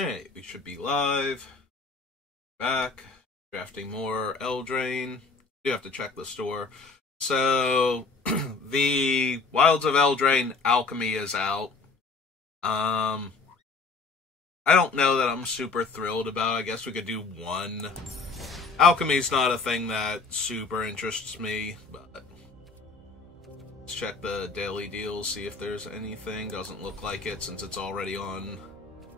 Hey, we should be live. Back. Drafting more Eldraine. You have to check the store. So, the Wilds of Eldraine Alchemy is out. I don't know that I'm super thrilled about. I guess we could do one. Alchemy's not a thing that super interests me, but let's check the daily deals, see if there's anything. Doesn't look like it since it's already on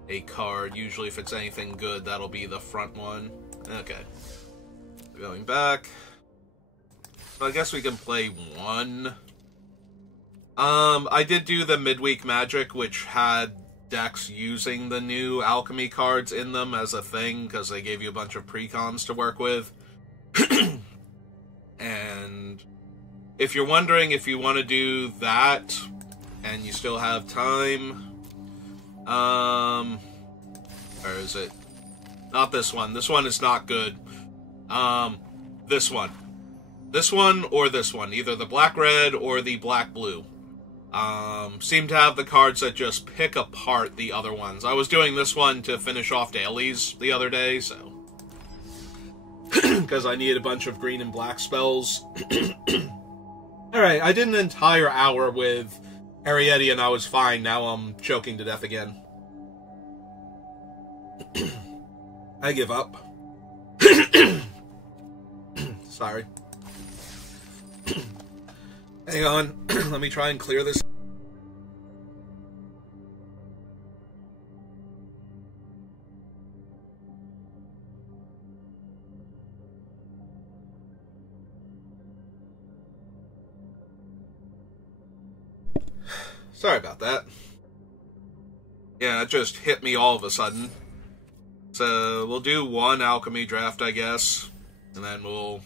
a card. Usually if it's anything good, that'll be the front one. Okay. Going back. So I guess we can play one. I did do the midweek magic, which had decks using the new alchemy cards in them as a thing, because they gave you a bunch of precons to work with. And if you're wondering if you want to do that, and you still have time, where is it? Not this one. This one is not good. This one. This one or this one. Either the black-red or the black-blue. Seem to have the cards that just pick apart the other ones. I was doing this one to finish off dailies the other day, so. Because I needed a bunch of green and black spells. Alright, I did an entire hour with Arietti and I was fine. Now I'm choking to death again. I give up. Sorry. Hang on. Let me try and clear this. Sorry about that. Yeah, it just hit me all of a sudden. So, we'll do one alchemy draft, I guess. And then we'll...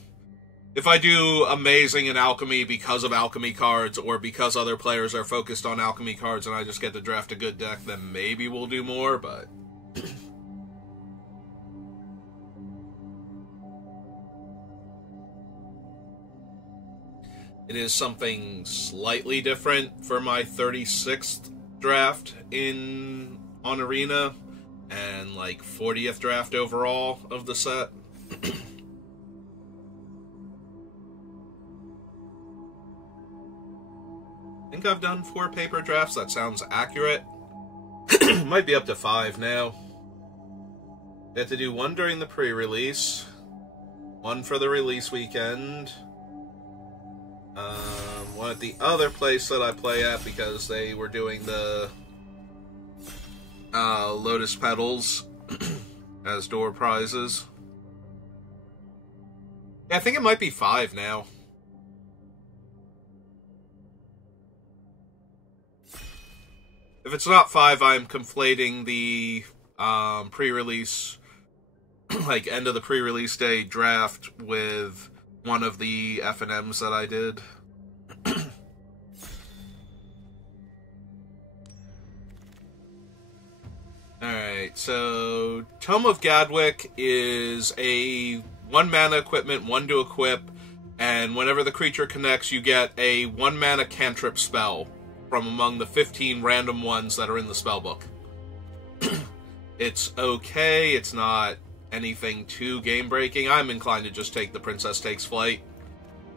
If I do amazing in alchemy because of alchemy cards, or because other players are focused on alchemy cards and I just get to draft a good deck, then maybe we'll do more, but... It is something slightly different for my 36th draft on Arena, and like 40th draft overall of the set. I think I've done 4 paper drafts. That sounds accurate. Might be up to 5 now. I have to do one during the pre-release, one for the release weekend, one at the other place that I play at because they were doing the Lotus Petals as door prizes. Yeah, I think it might be 5 now. If it's not 5, I'm conflating the pre-release, like end of the pre-release day draft with one of the F&Ms that I did. Alright, so Tome of Gadwick is a 1-mana equipment, 1 to equip, and whenever the creature connects, you get a 1-mana cantrip spell from among the 15 random ones that are in the spellbook. It's okay, it's not anything too game-breaking. I'm inclined to just take the Princess Takes Flight.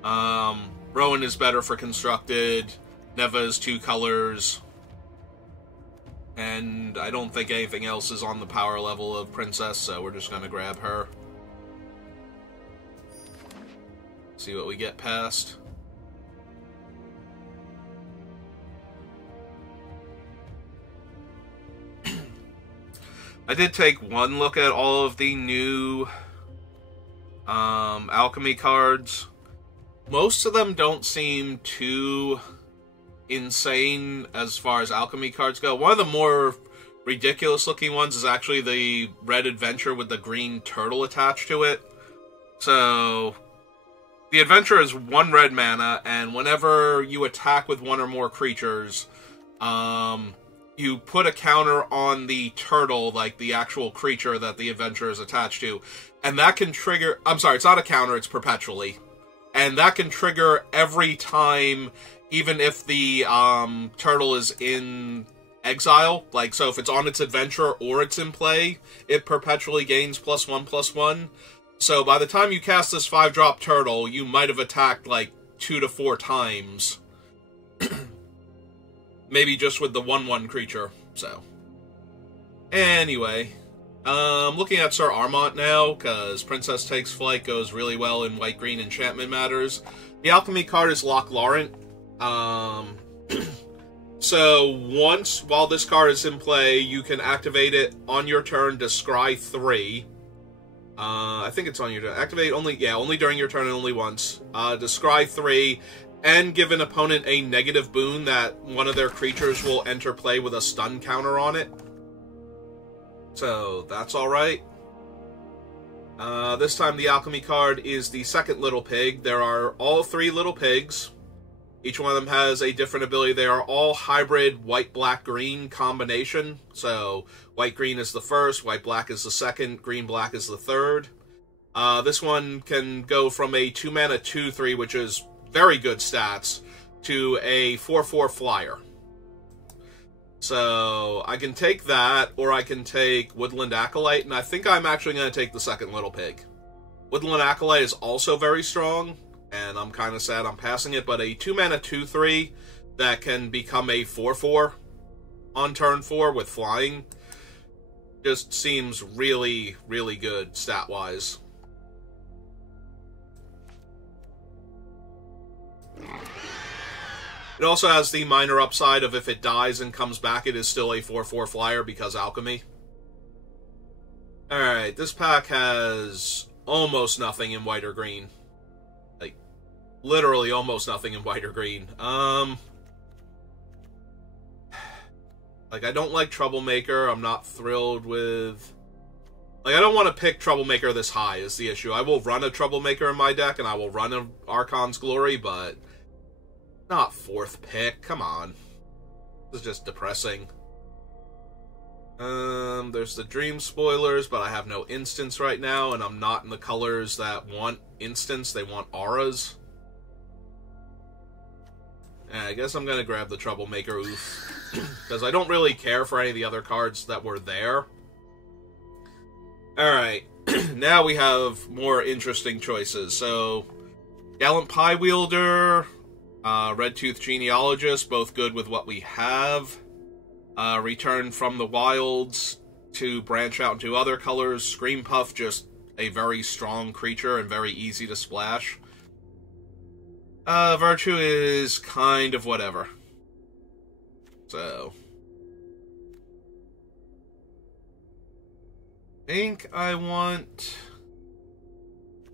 Rowan is better for constructed, Neva is 2 colors, and I don't think anything else is on the power level of Princess, so we're just gonna grab her. See what we get past. I did take one look at all of the new alchemy cards. Most of them don't seem too insane as far as alchemy cards go. One of the more ridiculous looking ones is actually the Red Adventure with the green turtle attached to it. So, the adventure is 1 red mana, and whenever you attack with 1 or more creatures, you put a counter on the turtle, like the actual creature that the adventure is attached to, and that can trigger... I'm sorry, it's not a counter, it's perpetually. And that can trigger every time, even if the turtle is in exile. Like, so if it's on its adventure or it's in play, it perpetually gains +1/+1. So by the time you cast this 5-drop turtle, you might have attacked like 2 to 4 times. Maybe just with the 1/1 creature, so. Anyway, looking at Sir Armont now, because Princess Takes Flight goes really well in white-green enchantment matters. The alchemy card is Loch Lawrent. So once, while this card is in play, you can activate it on your turn to scry 3. I think it's on your turn. Activate only during your turn and only once. To scry 3, and give an opponent a negative boon that one of their creatures will enter play with a stun counter on it. So, that's alright. This time the alchemy card is the second little pig. There are all 3 little pigs. Each one of them has a different ability. They are all hybrid white-black-green combination. So, white-green is the first, white-black is the second, green-black is the third. This one can go from a 2-mana 2/3, which is very good stats, to a 4/4 flyer. So, I can take that, or I can take Woodland Acolyte, and I think I'm actually going to take the second little pig. Woodland Acolyte is also very strong, and I'm kind of sad I'm passing it, but a 2-mana 2/3 that can become a 4/4 on turn 4 with flying just seems really, really good stat-wise. It also has the minor upside of if it dies and comes back, it is still a 4/4 flyer because alchemy. Alright, this pack has almost nothing in white or green. Like, literally almost nothing in white or green. Like, I don't like Troublemaker. I'm not thrilled with... Like, I don't want to pick Troublemaker this high is the issue. I will run a Troublemaker in my deck, and I will run an Archon's Glory, but... not 4th pick. Come on. This is just depressing. There's the Dream Spoilers, but I have no instants right now, and I'm not in the colors that want instants. They want auras. Yeah, I guess I'm gonna grab the Troublemaker Oof. Because I don't really care for any of the other cards that were there. Alright. Now we have more interesting choices. So, Gallant Pie Wielder... Red-Tooth Genealogist, both good with what we have. Return from the Wilds to branch out into other colors. Scream Puff, just a very strong creature and very easy to splash. Virtue is kind of whatever. So... I think I want...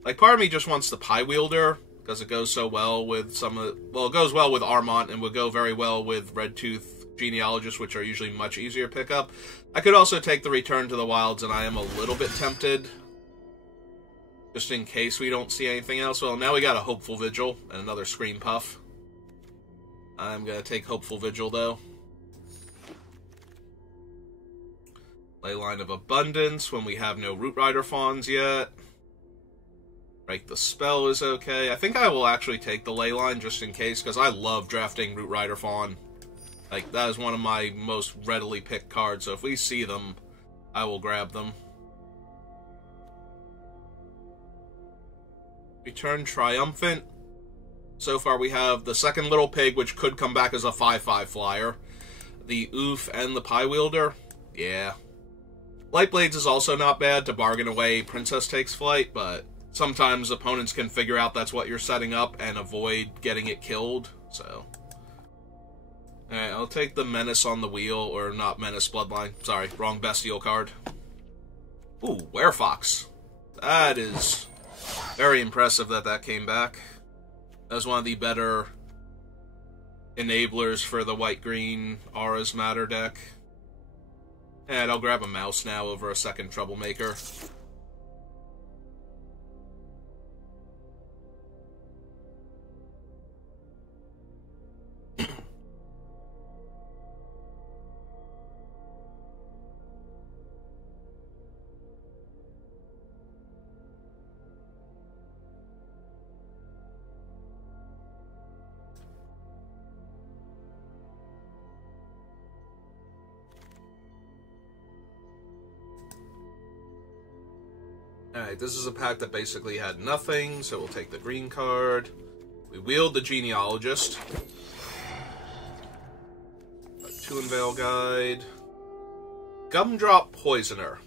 Like, part of me just wants the Pie Wielder, because it goes so well with some of... Well, it goes well with Armont, and would go very well with Red-Tooth Genealogists, which are usually much easier to pick up. I could also take the Return to the Wilds, and I am a little bit tempted. Just in case we don't see anything else. Well, now we got a Hopeful Vigil, and another Scream Puff. I'm gonna take Hopeful Vigil, though. Leyline of Abundance, when we have no Root Rider Fawns yet. Break the Spell is okay. I think I will actually take the Leyline just in case, because I love drafting Root Rider Fawn. Like, that is one of my most readily picked cards, so if we see them, I will grab them. Return Triumphant. So far we have the second Little Pig, which could come back as a 5/5 flyer. The Oof and the Pie Wielder. Yeah. Lightblades is also not bad to bargain away Princess Takes Flight, but sometimes opponents can figure out that's what you're setting up and avoid getting it killed, so... Alright, I'll take the Menace on the Wheel, or not Menace, Bloodline. Sorry, wrong Bestial card. Ooh, Werefox. That is very impressive that that came back. That was one of the better enablers for the white-green Aura's Matter deck. And I'll grab a Mouse now over a second Troublemaker. Alright, this is a pack that basically had nothing, so we'll take the green card. We wield the Genealogist. Two Unveil Guide. Gumdrop Poisoner.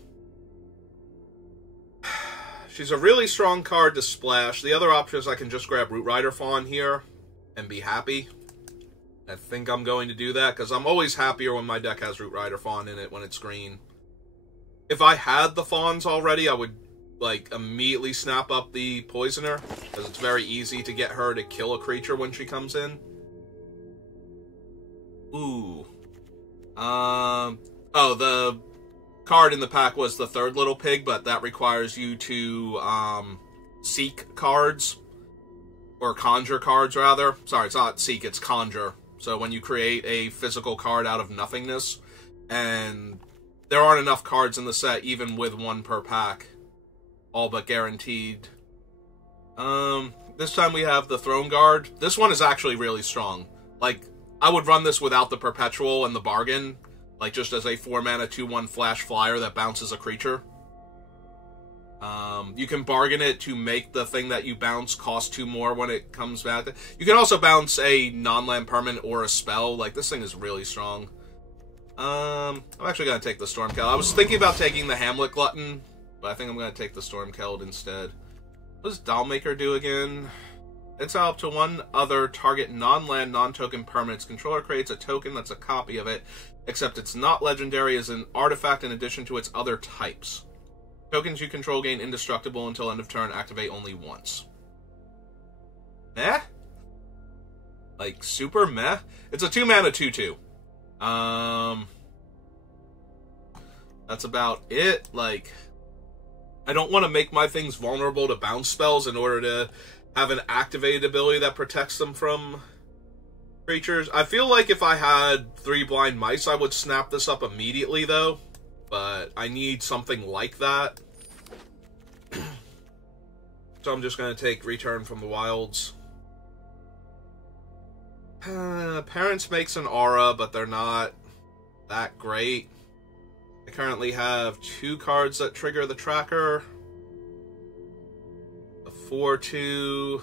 She's a really strong card to splash. The other option is I can just grab Root Rider Fawn here and be happy. I think I'm going to do that, because I'm always happier when my deck has Root Rider Fawn in it when it's green. If I had the Fawns already, I would, like, immediately snap up the Poisoner, because it's very easy to get her to kill a creature when she comes in. Ooh. Oh, the card in the pack was the third Little Pig, but that requires you to, seek cards. Or conjure cards, rather. Sorry, it's not seek, it's conjure. So when you create a physical card out of nothingness, and there aren't enough cards in the set, even with one per pack. All but guaranteed. This time we have the Throne Guard. This one is actually really strong. Like, I would run this without the Perpetual and the Bargain. Like, just as a 4-mana 2/1 flash flyer that bounces a creature. You can bargain it to make the thing that you bounce cost 2 more when it comes back. You can also bounce a non-land permanent or a spell. Like, this thing is really strong. I'm actually going to take the Stormkeld. I was thinking about taking the Hamlet Glutton, but I think I'm going to take the Stormkeld instead. What does Dollmaker do again? Exile up to one other target non-land, non-token permanent's controller creates a token that's a copy of it, except it's not legendary as an artifact in addition to its other types. Tokens you control gain indestructible until end of turn, activate only once. Meh? Like, super meh? It's a 2-mana 2/2. That's about it. Like, I don't want to make my things vulnerable to bounce spells in order to have an activated ability that protects them from creatures. I feel like if I had 3 Blind Mice, I would snap this up immediately, though. But I need something like that. So I'm just going to take Return from the Wilds. Parents makes an aura, but they're not that great. I currently have 2 cards that trigger the tracker. A 4/2.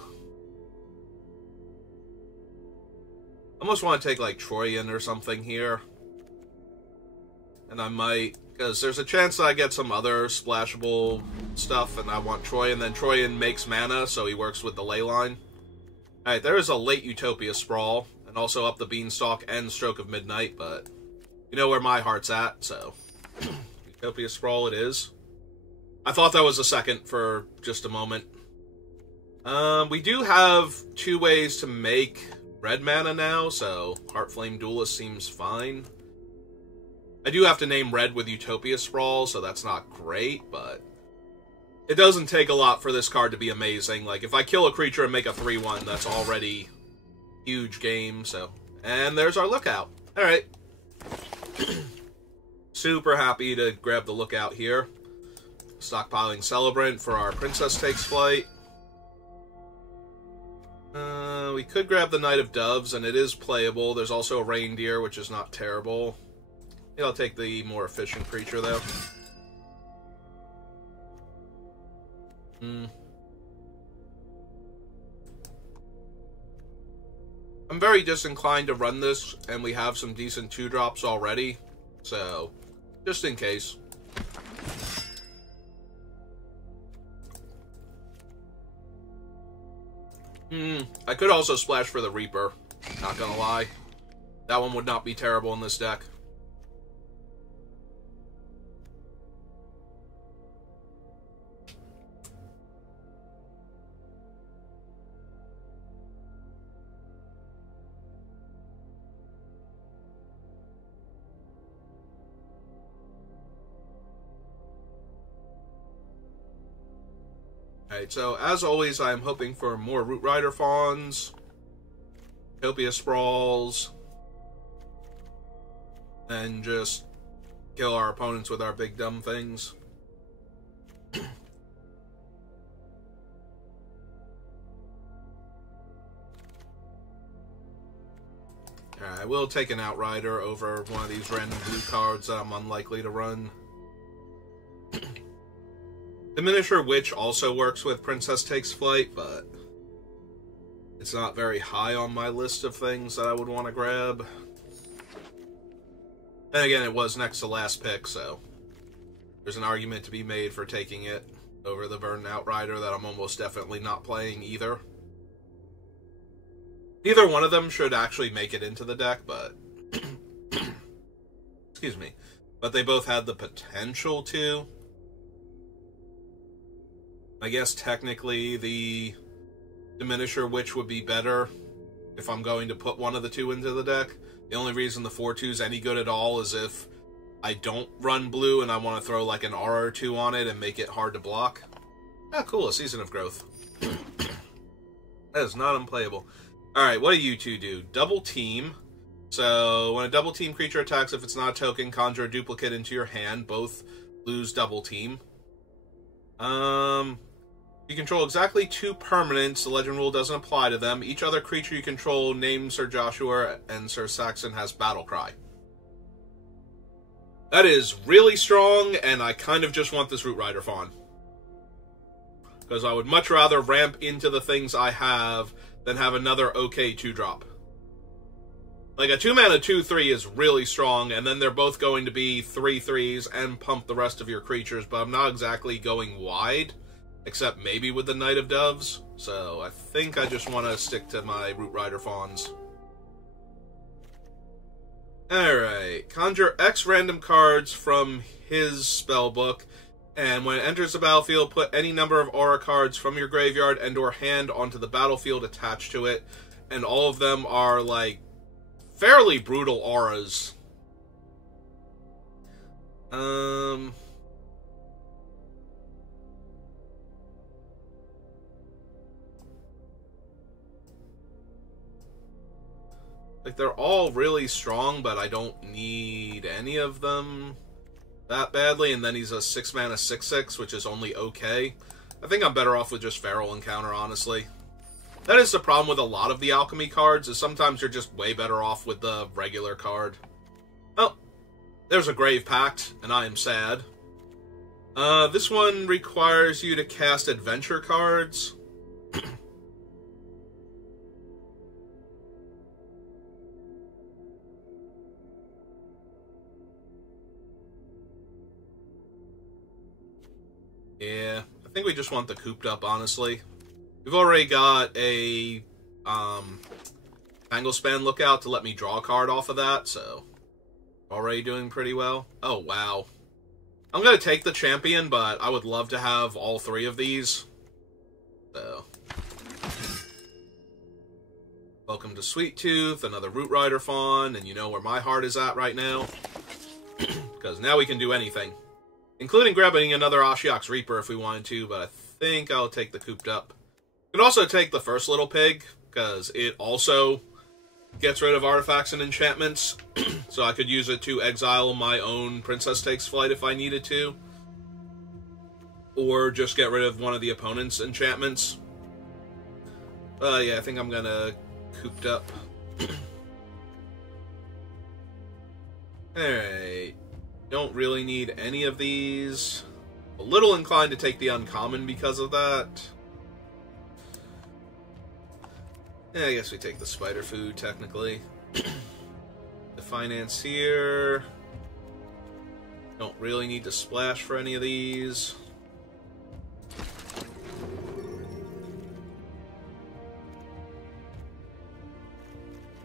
I almost want to take, like, Troyan or something here. And I might, because there's a chance that I get some other splashable stuff, and I want Troyan. Then Troyan makes mana, so he works with the Leyline. Alright, there is a late Utopia Sprawl, and also Up the Beanstalk and Stroke of Midnight, but you know where my heart's at, so Utopia Sprawl it is. I thought that was a second for just a moment. We do have 2 ways to make red mana now, so Heartflame Duelist seems fine. I do have to name red with Utopia Sprawl, so that's not great, but it doesn't take a lot for this card to be amazing. Like, if I kill a creature and make a 3/1, that's already huge game, so. And there's our Lookout. Alright. Super happy to grab the Lookout here. Stockpiling Celebrant for our Princess Takes Flight. We could grab the Knight of Doves, and it is playable. There's also a Reindeer, which is not terrible. Yeah, I'll take the more efficient creature, though. I'm very disinclined to run this, and we have some decent 2-drops already, so just in case. I could also splash for the Reaper, not gonna lie. That one would not be terrible in this deck. Alright, so as always, I am hoping for more Root Rider Fawns, Utopia Sprawls, and just kill our opponents with our big dumb things. Alright, I will take an Outrider over one of these random blue cards that I'm unlikely to run. Diminisher Witch also works with Princess Takes Flight, but it's not very high on my list of things that I would want to grab. And again, it was next to last pick, so there's an argument to be made for taking it over the Verdant Outrider that I'm almost definitely not playing either. Neither one of them should actually make it into the deck, but excuse me. But they both had the potential to. I guess technically the Diminisher Witch would be better if I'm going to put one of the two into the deck. The only reason the 4/2 is any good at all is if I don't run blue and I want to throw like an aura or two on it and make it hard to block. Ah, cool, a Season of Growth. That is not unplayable. Alright, what do you two do? Double Team. So, when a double team creature attacks, if it's not a token, conjure a duplicate into your hand. Both lose double team. You control exactly 2 permanents. The legend rule doesn't apply to them. Each other creature you control named Sir Joshua and Sir Saxon has Battle Cry. That is really strong, and I kind of just want this Root Rider Fawn. Because I would much rather ramp into the things I have than have another okay 2-drop. Like, a 2-mana 2/3 is really strong, and then they're both going to be 3/3s and pump the rest of your creatures, but I'm not exactly going wide, except maybe with the Knight of Doves, so I think I just want to stick to my Root Rider Fawns. Alright, conjure X random cards from his spellbook, and when it enters the battlefield, put any number of aura cards from your graveyard and or hand onto the battlefield attached to it, and all of them are, like, fairly brutal auras. Like, they're all really strong, but I don't need any of them that badly, and then he's a 6-mana 6/6, which is only okay. I think I'm better off with just Feral Encounter, honestly. That is the problem with a lot of the alchemy cards, is sometimes you're just way better off with the regular card. Oh, there's a Grave Pact, and I am sad. This one requires you to cast adventure cards. Yeah, I think we just want the Cooped Up, honestly. We've already got a Tanglespan Lookout to let me draw a card off of that, so already doing pretty well. Oh, wow. I'm going to take the Champion, but I would love to have all 3 of these. So, welcome to Sweet Tooth, another Root Rider Fawn, and you know where my heart is at right now. Because now we can do anything. Including grabbing another Ashiok's Reaper if we wanted to, but I think I'll take the Cooped Up. Could also take the first Little Pig, because it also gets rid of artifacts and enchantments, so I could use it to exile my own Princess Takes Flight if I needed to. Or just get rid of one of the opponent's enchantments. Yeah, I think I'm gonna Cooped Up. Alright. Don't really need any of these. A little inclined to take the uncommon because of that. Yeah, I guess we take the Spider Food, technically. The Financier. Don't really need to splash for any of these.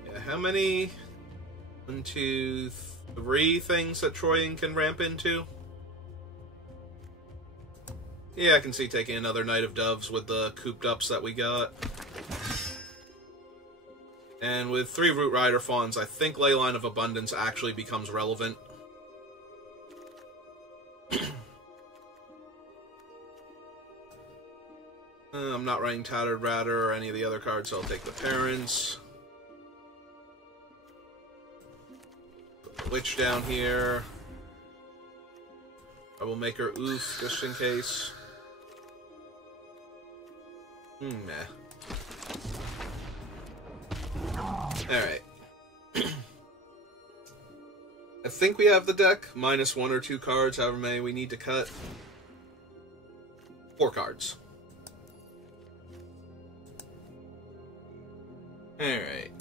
Yeah, how many? 1, 2, 3 things that Troyan can ramp into? Yeah, I can see taking another Knight of Doves with the Cooped Ups that we got. And with 3 Root Rider Fawns, I think Leyline of Abundance actually becomes relevant. I'm not running Tattered Ratter or any of the other cards, so I'll take the Parents. Witch down here. Troublemaker, oof, just in case. Meh. Alright. I think we have the deck. -1 or 2 cards, however many we need to cut. 4 cards. Alright.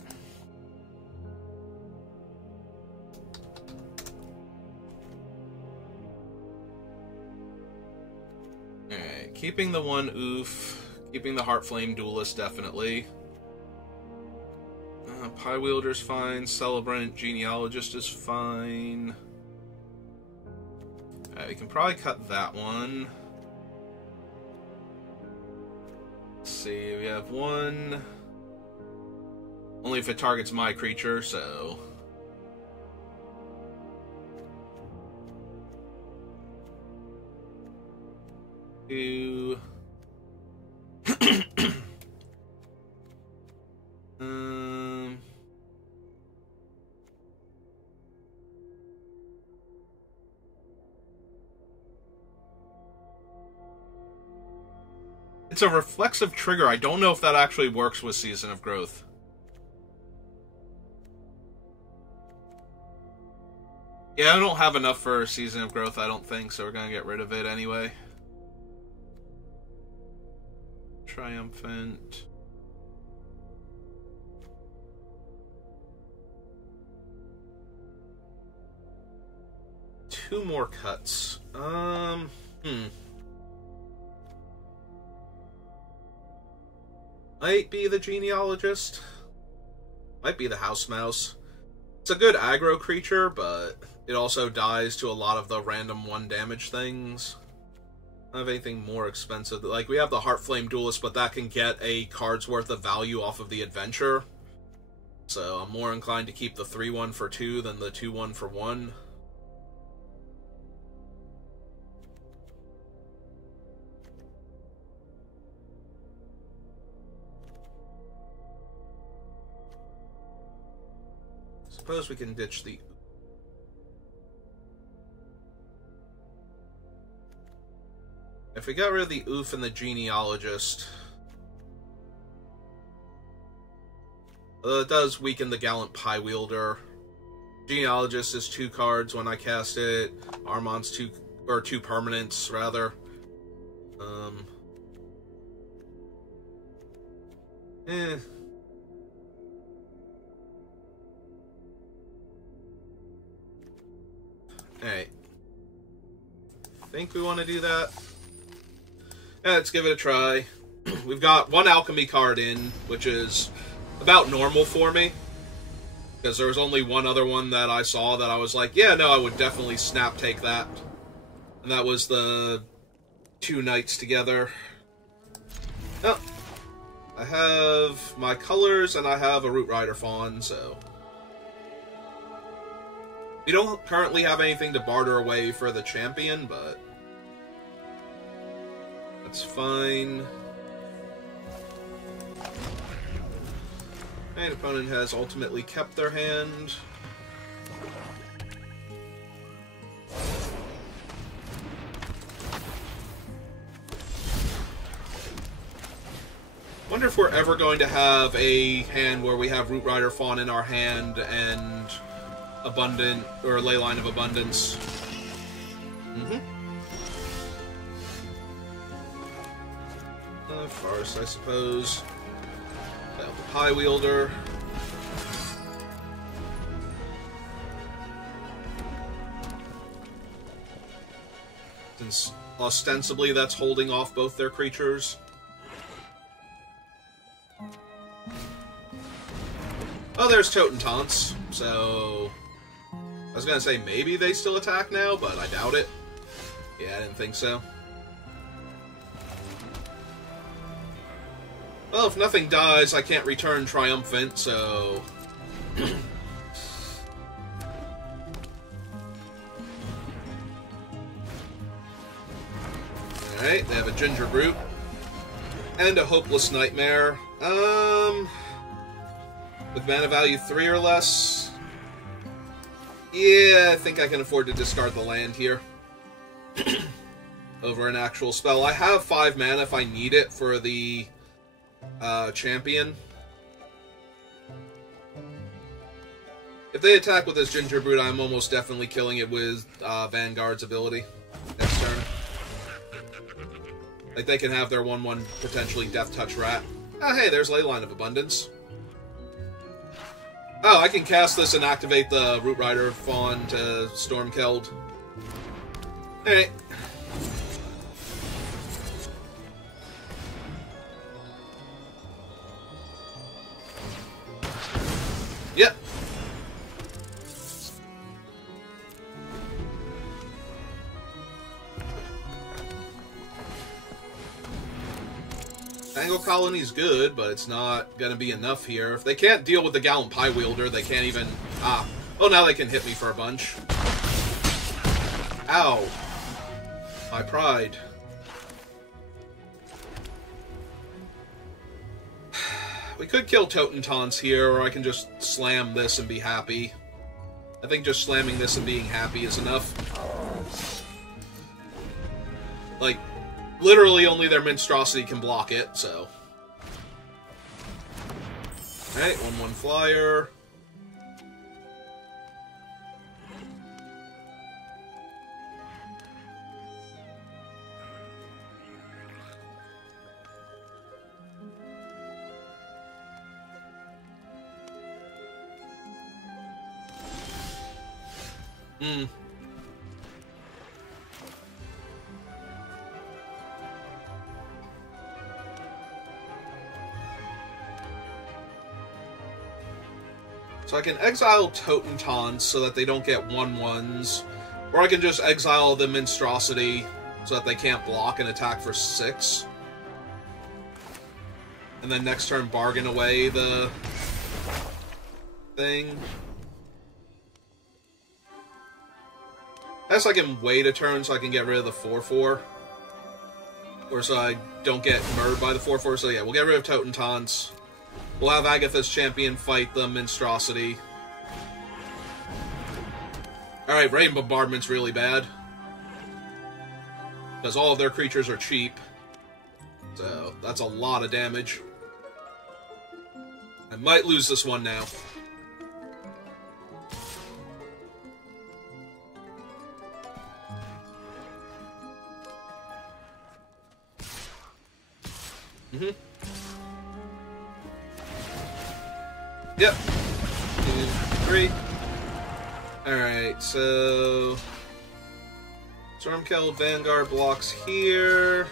Alright, keeping the 1 oof. Keeping the Heartflame Duelist, definitely. Pie Wielder's fine. Celebrant Genealogist is fine. We can probably cut that one. Let's see, we have 1. Only if it targets my creature, so... Two... It's a reflexive trigger. I don't know if that actually works with Season of Growth. Yeah, I don't have enough for Season of Growth, I don't think, so we're gonna get rid of it anyway. Triumphant. Two more cuts. Might be the Genealogist. Might be the House Mouse. It's a good aggro creature, but it also dies to a lot of the random 1 damage things. I don't have anything more expensive. Like, we have the Heartflame Duelist, but that can get a card's worth of value off of the adventure. So I'm more inclined to keep the 3-1 for 2 than the 2-1 for 1. Suppose we can ditch the... If we got rid of the Oof and the Genealogist... it does weaken the Gallant Pie Wielder. Genealogist is 2 cards when I cast it. Armont's 2 permanents, rather. Alright. Think we want to do that? Yeah, let's give it a try. We've got 1 alchemy card in, which is about normal for me. Because there was only 1 other one that I saw that I was like, yeah, no, I would definitely snap take that. And that was the 2 Knights together. Oh. I have my colors and I have a Root Rider Fawn, so... We don't currently have anything to barter away for the champion, but... That's fine. And opponent has ultimately kept their hand. Wonder if we're ever going to have a hand where we have Root Rider Fawn in our hand and Abundant, or Leyline of Abundance. Forest, I suppose. The Pie Wielder. Since ostensibly that's holding off both their creatures. Oh, there's Totem Taunts, so... I was gonna say maybe they still attack now, but I doubt it. Yeah, I didn't think so. Well, if nothing dies, I can't return Triumphant, so... Alright, they have a Ginger Brute. And a Hopeless Nightmare. With mana value 3 or less... Yeah, I think I can afford to discard the land here. Over an actual spell. I have 5 mana if I need it for the... champion. If they attack with this Ginger Brute, I'm almost definitely killing it with Vanguard's ability next turn. Like, they can have their 1/1 potentially Death Touch Rat. Oh, hey, there's Leyline of Abundance. Oh, I can cast this and activate the Root Rider Fawn to Stormkeld. Alright. Yep. Tangle Colony's good, but it's not gonna be enough here. If they can't deal with the Gallant Pie Wielder, they can't even... Ah. Oh, now they can hit me for a bunch. Ow. My pride. We could kill Totentaunts here, or I can just slam this and be happy. I think just slamming this and being happy is enough. Like, literally only their Monstrosity can block it, so... Alright, 1/1 flyer. So I can exile Totentaunts so that they don't get 1/1s, or I can just exile the Monstrosity so that they can't block and attack for 6. And then next turn bargain away the thing. I guess I can wait a turn so I can get rid of the 4/4. Or so I don't get murdered by the 4/4. So yeah, we'll get rid of Totentaunts. We'll have Agatha's Champion fight the Monstrosity. Alright, Rain Bombardment's really bad. Because all of their creatures are cheap. So, that's a lot of damage. I might lose this one now. Yep. 2, 3. Alright, so... Stormkeld Vanguard blocks here.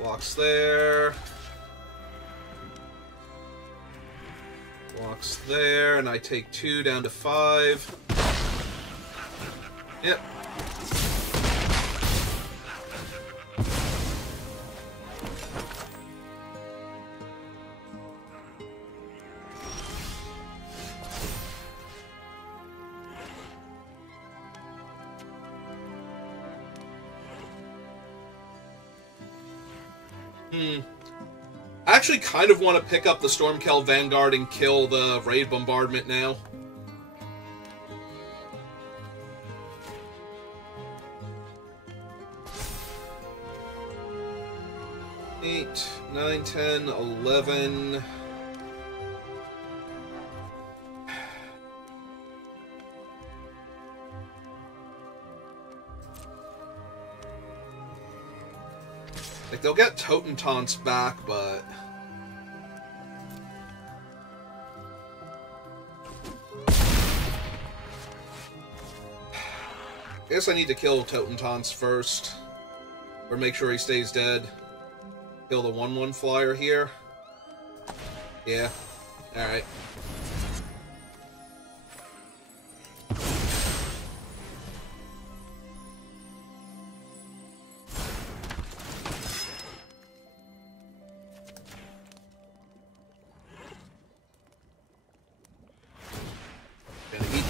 Blocks there. Blocks there, and I take 2 down to 5. Yep. I actually kind of want to pick up the Stormkeld Vanguard and kill the Raid Bombardment now. Eight, 9, 10, 11... Like, they'll get Totentaunts back, but... I guess I need to kill Totentaunts first. Or make sure he stays dead. Kill the 1/1 flyer here. Yeah. Alright.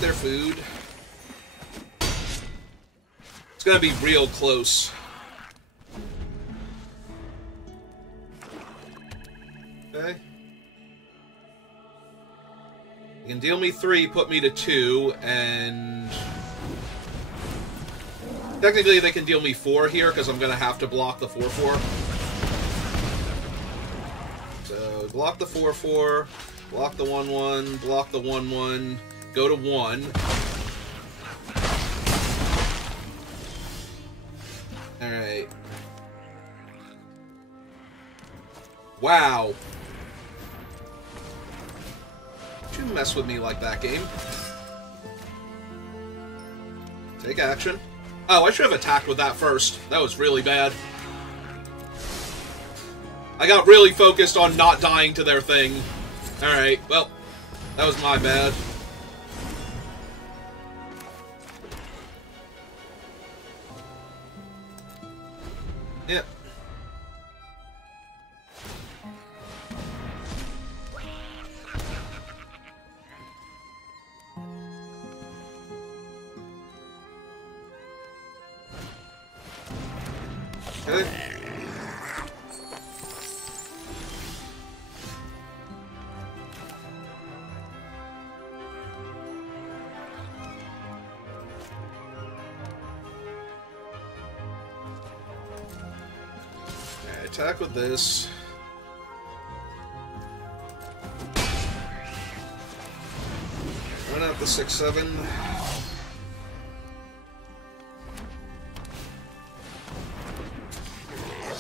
Their food. It's gonna be real close. Okay. You can deal me 3, put me to 2, and... Technically they can deal me 4 here, because I'm gonna have to block the 4/4. So, block the 4/4, block the 1/1, block the 1/1, go to 1. Alright. Wow. Don't you mess with me like that, game. Take action. Oh, I should have attacked with that first. That was really bad. I got really focused on not dying to their thing. Alright, well, that was my bad. Yep. Okay. Attack with this. Run out the 6/7.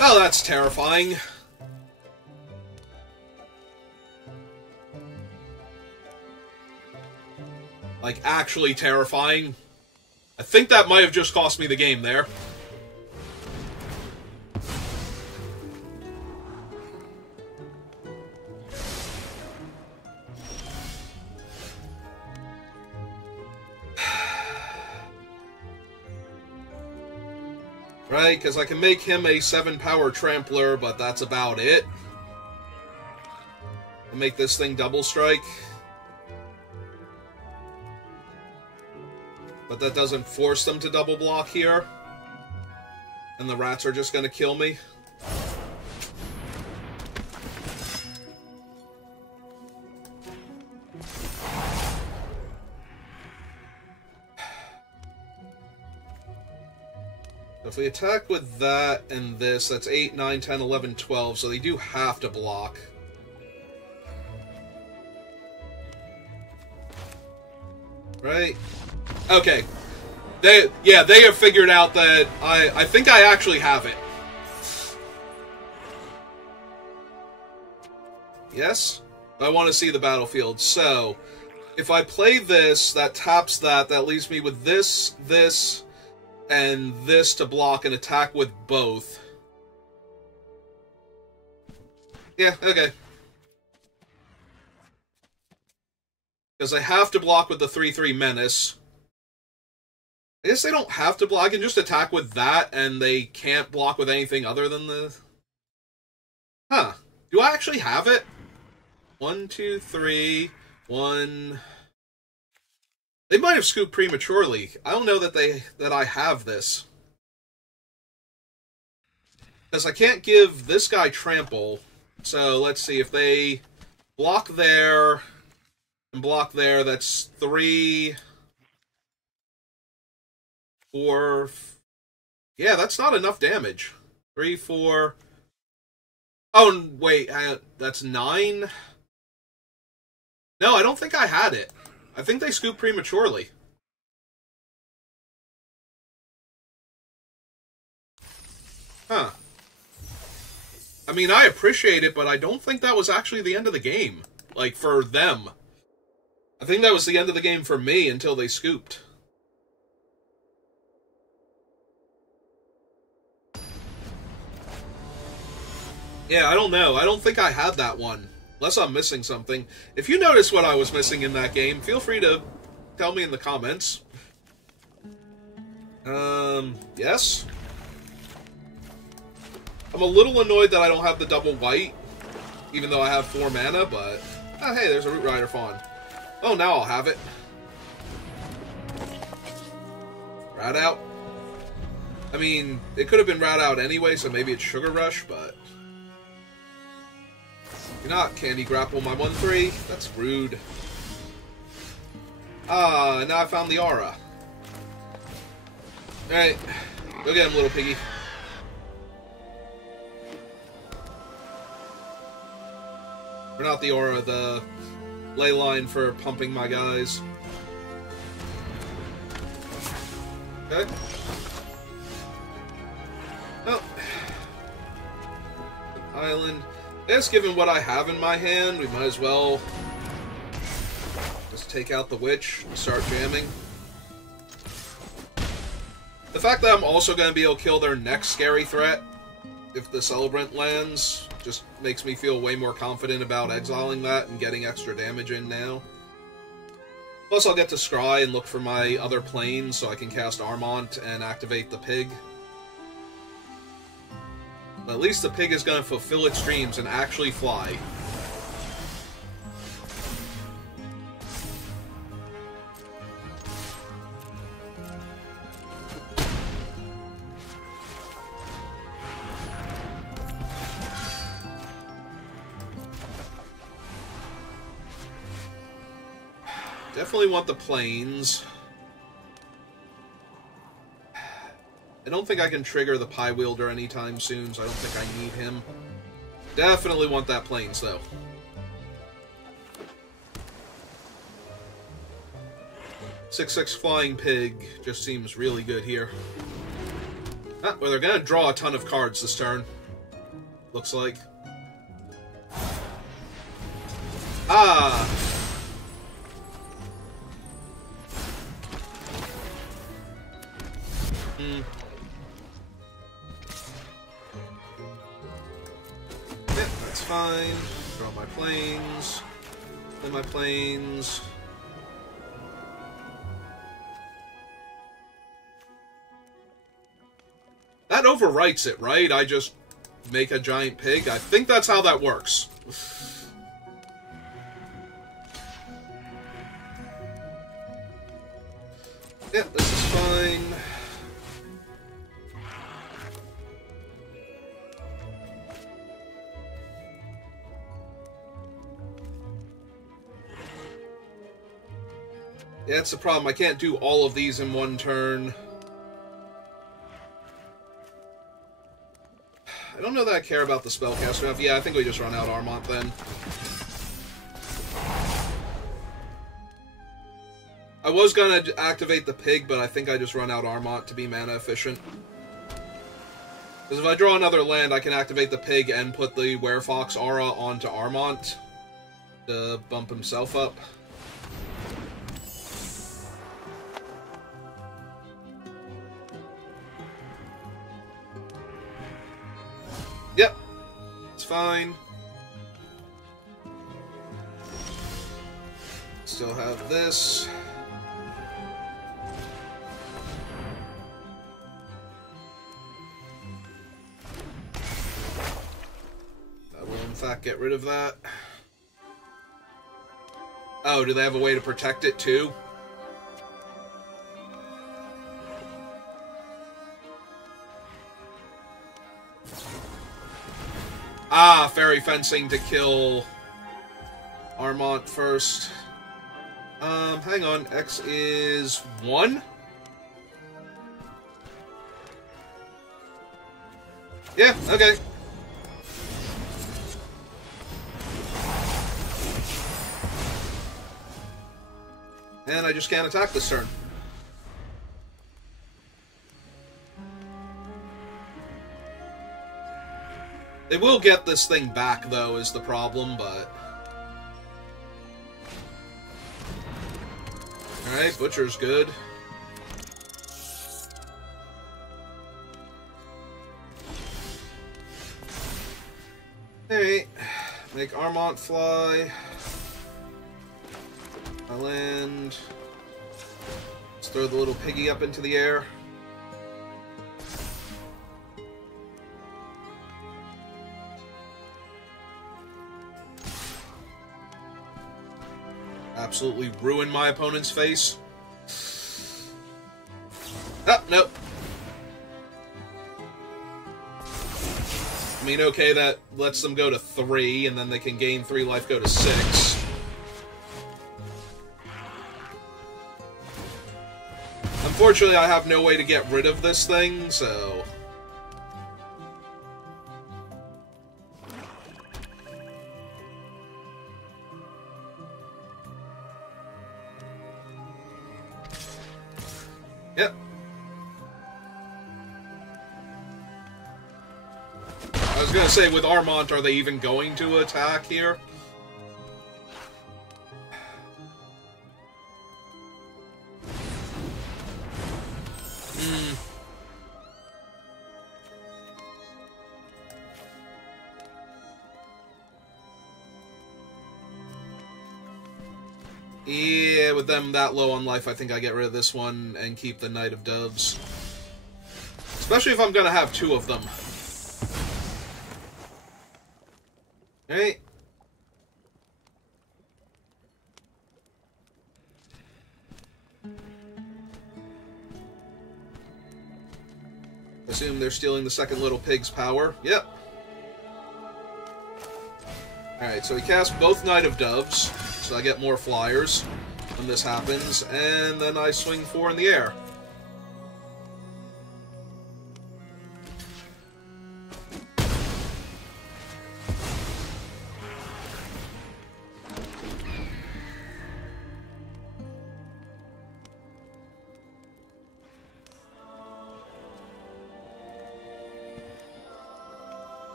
Oh, that's terrifying. Like, actually terrifying. I think that might have just cost me the game there. Right, because I can make him a 7-power trampler, but that's about it. And make this thing double strike. But that doesn't force them to double block here. And the rats are just going to kill me. If we attack with that and this, that's 8, 9, 10, 11, 12, so they do have to block. Right? Okay. They have figured out that I think I actually have it. Yes? I want to see the battlefield. So, if I play this, that taps that leaves me with this, this, and this to block and attack with both. Yeah, okay. Because I have to block with the 3/3 Menace. I guess they don't have to block. I can just attack with that, and they can't block with anything other than the... Huh. Do I actually have it? 1, 2, 3, 1... They might have scooped prematurely. I don't know that I have this. Because I can't give this guy trample. So let's see, if they block there and block there, that's 3, 4... Yeah, that's not enough damage. 3, 4... Oh, wait, that's 9? No, I don't think I had it. I think they scooped prematurely. Huh. I mean, I appreciate it, but I don't think that was actually the end of the game. Like, for them. I think that was the end of the game for me until they scooped. Yeah, I don't know. I don't think I had that one. Unless I'm missing something. If you notice what I was missing in that game, feel free to tell me in the comments. Yes? I'm a little annoyed that I don't have the double white, even though I have 4 mana, but... Oh, hey, there's a Root Rider Fawn. Oh, now I'll have it. Rat out. I mean, it could have been Rat out anyway, so maybe it's Sugar Rush, but... You're not Candy Grapple my 1/3. That's rude. Ah, now I found the aura. Alright. Go get him, little piggy. Or not the aura, the ley line for pumping my guys. Okay. Oh. Island. I guess given what I have in my hand, we might as well just take out the witch and start jamming. The fact that I'm also going to be able to kill their next scary threat if the Celebrant lands just makes me feel way more confident about exiling that and getting extra damage in now. Plus, I'll get to scry and look for my other planes so I can cast Armont and activate the pig. But at least the pig is going to fulfill its dreams and actually fly. Definitely want the planes. I don't think I can trigger the Pie Wielder anytime soon, so I don't think I need him. Definitely want that planes, though. Six Flying Pig just seems really good here. Ah, well, they're gonna draw a ton of cards this turn. Looks like. Ah! Yeah, that's fine. Draw my planes. Then my planes. That overwrites it, right? I just make a giant pig? I think that's how that works. Yeah, this is fine. Yeah, that's the problem. I can't do all of these in one turn. I don't know that I care about the spellcaster enough. Yeah, I think we just run out Armont then. I was gonna activate the pig, but I think I just run out Armont to be mana efficient. Because if I draw another land, I can activate the pig and put the Werefox aura onto Armont to bump himself up. Yep, it's fine. Still have this. I will in fact get rid of that. Oh, do they have a way to protect it too? Ah, fairy fencing to kill Armont first. Hang on. X is 1? Yeah, okay. And I just can't attack this turn. They will get this thing back, though, is the problem, but... Alright, Butcher's good. Alright, make Armont fly. I land. Let's throw the little piggy up into the air. Absolutely ruin my opponent's face. Ah, nope. I mean, okay, that lets them go to 3, and then they can gain 3 life, go to 6. Unfortunately, I have no way to get rid of this thing, so... Yep. I was gonna say, with Armont, are they even going to attack here? Yeah, with them that low on life, I think I get rid of this one and keep the Knight of Doves. Especially if I'm gonna have two of them. Alright. Assume they're stealing the second little pig's power. Yep. Alright, so we cast both Knight of Doves, so I get more flyers when this happens, and then I swing 4 in the air.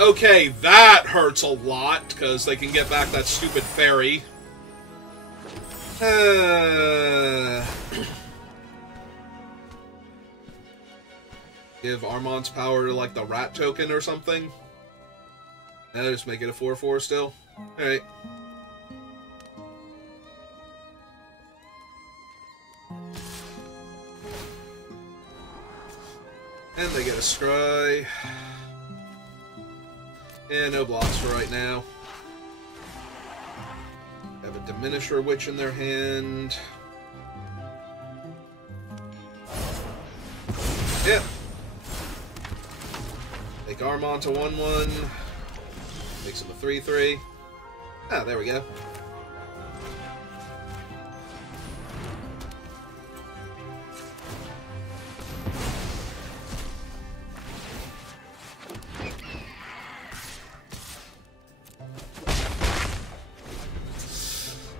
Okay, that hurts a lot, because they can get back that stupid fairy. Give Armont's power to, like, the rat token or something. And just make it a 4/4 still. Alright. And they get a scry. And no blocks for right now. Have a Diminisher Witch in their hand. Yep. Make Armont a 1/1. Makes him a 3/3. Ah, there we go.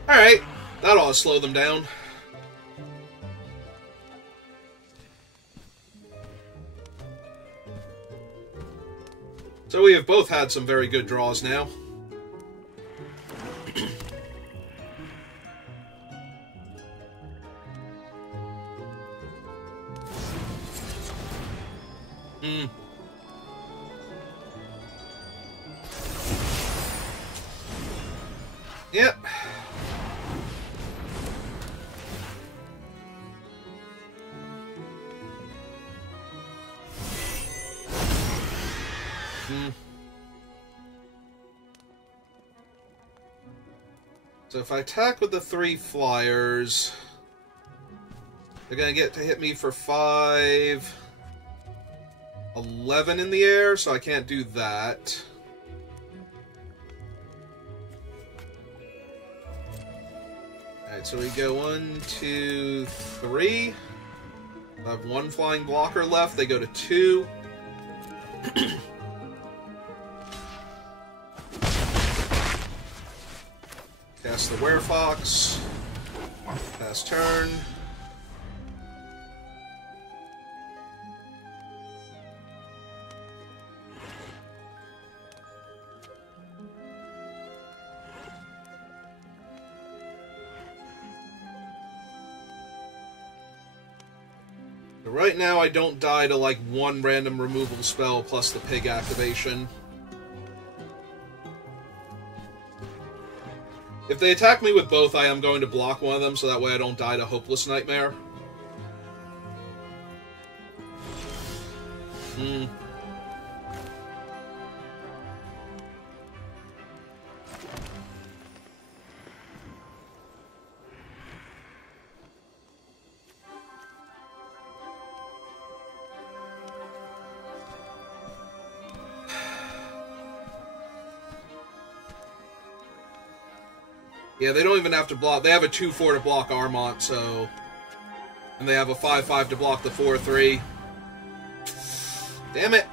Alright, that ought to slow them down. So we have both had some very good draws now. Yep. So if I attack with the 3 flyers, they're going to get to hit me for 5, 11 in the air, so I can't do that. Alright, so we go 1, 2, 3. I have 1 flying blocker left. They go to 2. Cast the Werefox. Pass turn. So right now I don't die to like 1 random removal spell plus the pig activation. If they attack me with both, I am going to block one of them, so that way I don't die to Hopeless Nightmare. Yeah, they don't even have to block. They have a 2/4 to block Armont, so... And they have a 5/5 to block the 4/3. Damn it.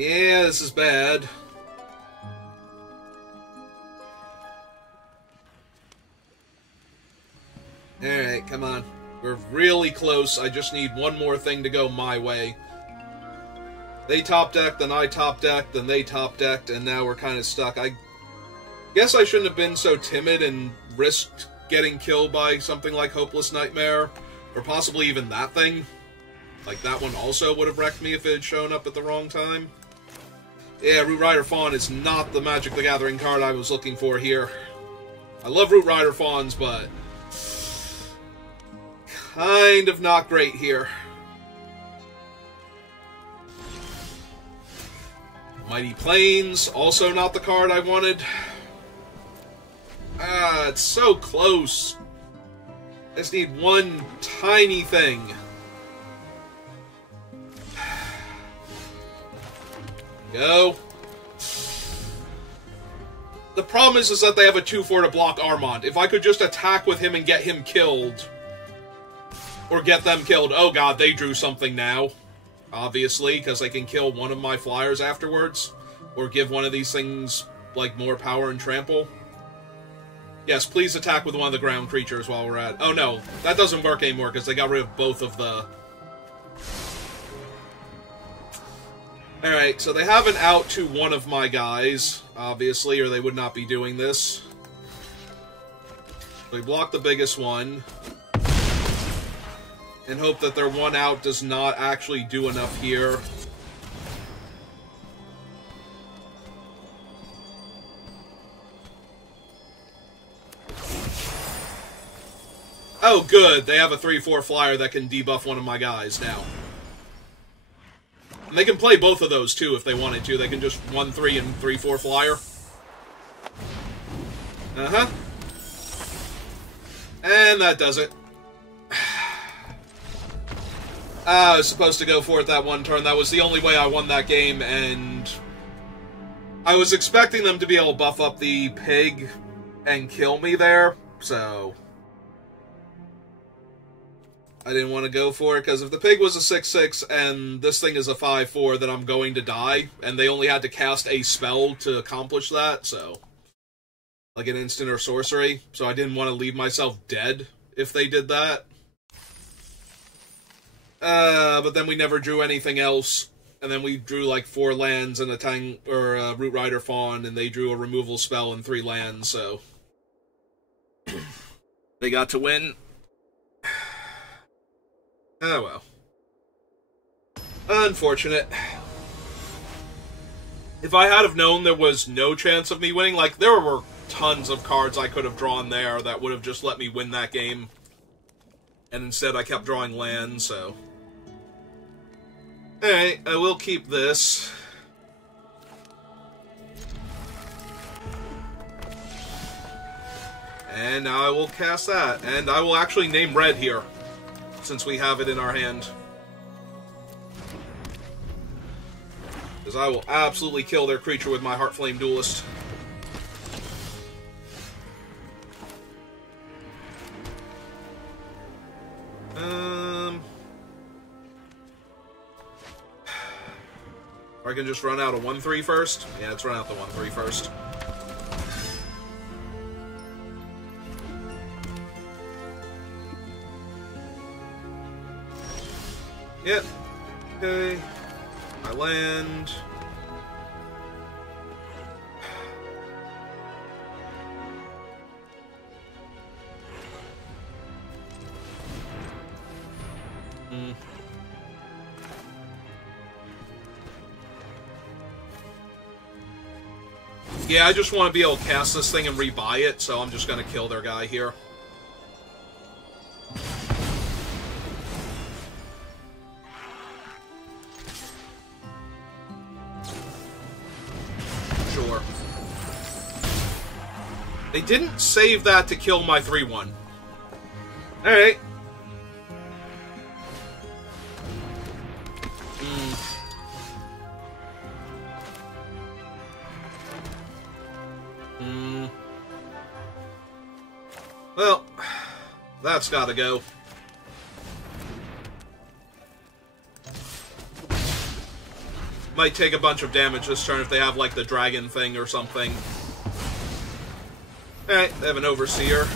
Yeah, this is bad. Alright, come on. We're really close. I just need one more thing to go my way. They top decked, then I top decked, then they top decked, and now we're kind of stuck. I guess I shouldn't have been so timid and risked getting killed by something like Hopeless Nightmare, or possibly even that thing. Like, that one also would have wrecked me if it had shown up at the wrong time. Yeah, Root Rider Fawn is not the Magic the Gathering card I was looking for here. I love Root Rider Fawns, but kind of not great here. Mighty Plains, also not the card I wanted. Ah, it's so close. I just need one tiny thing. Go. The problem is that they have a 2/4 to block Armand. If I could just attack with him and get him killed, or get them killed. Oh god, they drew something now. Obviously, because they can kill one of my flyers afterwards. Or give one of these things, like, more power and trample. Yes, please attack with one of the ground creatures while we're at... Oh no, that doesn't work anymore because they got rid of both of the... Alright, so they have an out to one of my guys, obviously, or they would not be doing this. They block the biggest one. And hope that their one out does not actually do enough here. Oh, good. They have a 3/4 flyer that can debuff one of my guys now. And they can play both of those, too, if they wanted to. They can just 1/3 and 3/4 flyer. Uh-huh. And that does it. I was supposed to go for it that one turn. That was the only way I won that game, and I was expecting them to be able to buff up the pig and kill me there, so I didn't want to go for it, because if the pig was a 6/6 and this thing is a 5/4, then I'm going to die, and they only had to cast a spell to accomplish that, so like an instant or sorcery, so I didn't want to leave myself dead if they did that. But then we never drew anything else, and then we drew like 4 lands and a Tang or a Root Rider Fawn, and they drew a removal spell and 3 lands, so they got to win. Oh well. Unfortunate. If I had have known there was no chance of me winning, like, there were tons of cards I could have drawn there that would have just let me win that game. And instead I kept drawing lands, so... Alright, I will keep this. And now I will cast that. And I will actually name red here, since we have it in our hand. Because I will absolutely kill their creature with my Heartflame Duelist. Or I can just run out a 1/3 first? Yeah, let's run out the 1/3 first. Yep. Okay. I land. Yeah, I just want to be able to cast this thing and rebuy it, so I'm just going to kill their guy here. Sure. They didn't save that to kill my 3/1. Alright. Well, that's gotta go. might take a bunch of damage this turn if they have, like, the dragon thing or something. Alright, they have an Overseer.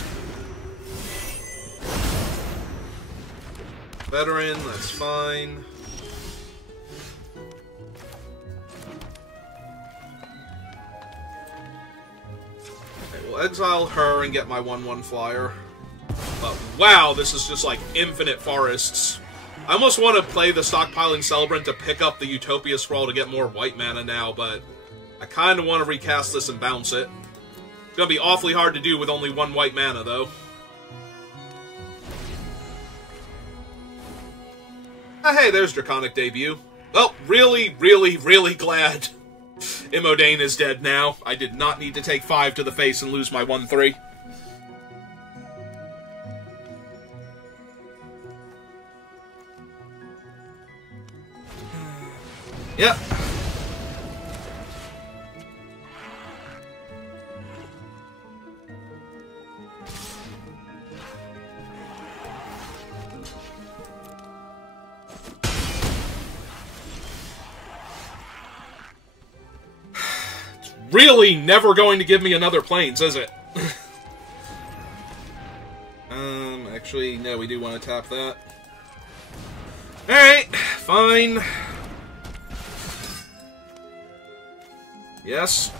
Veteran, that's fine. Okay, we'll exile her and get my 1/1 flyer. But wow, this is just like infinite forests. I almost want to play the Stockpiling Celebrant to pick up the Utopia Scroll to get more white mana now, but I kind of want to recast this and bounce it. It's going to be awfully hard to do with only 1 white mana, though. Hey, there's Draconic Debut. Well, really, really, really glad Imodain is dead now. I did not need to take 5 to the face and lose my 1/3. Yep. It's really never going to give me another Plains, is it? Actually, no, we do want to tap that. Alright, fine. Yes.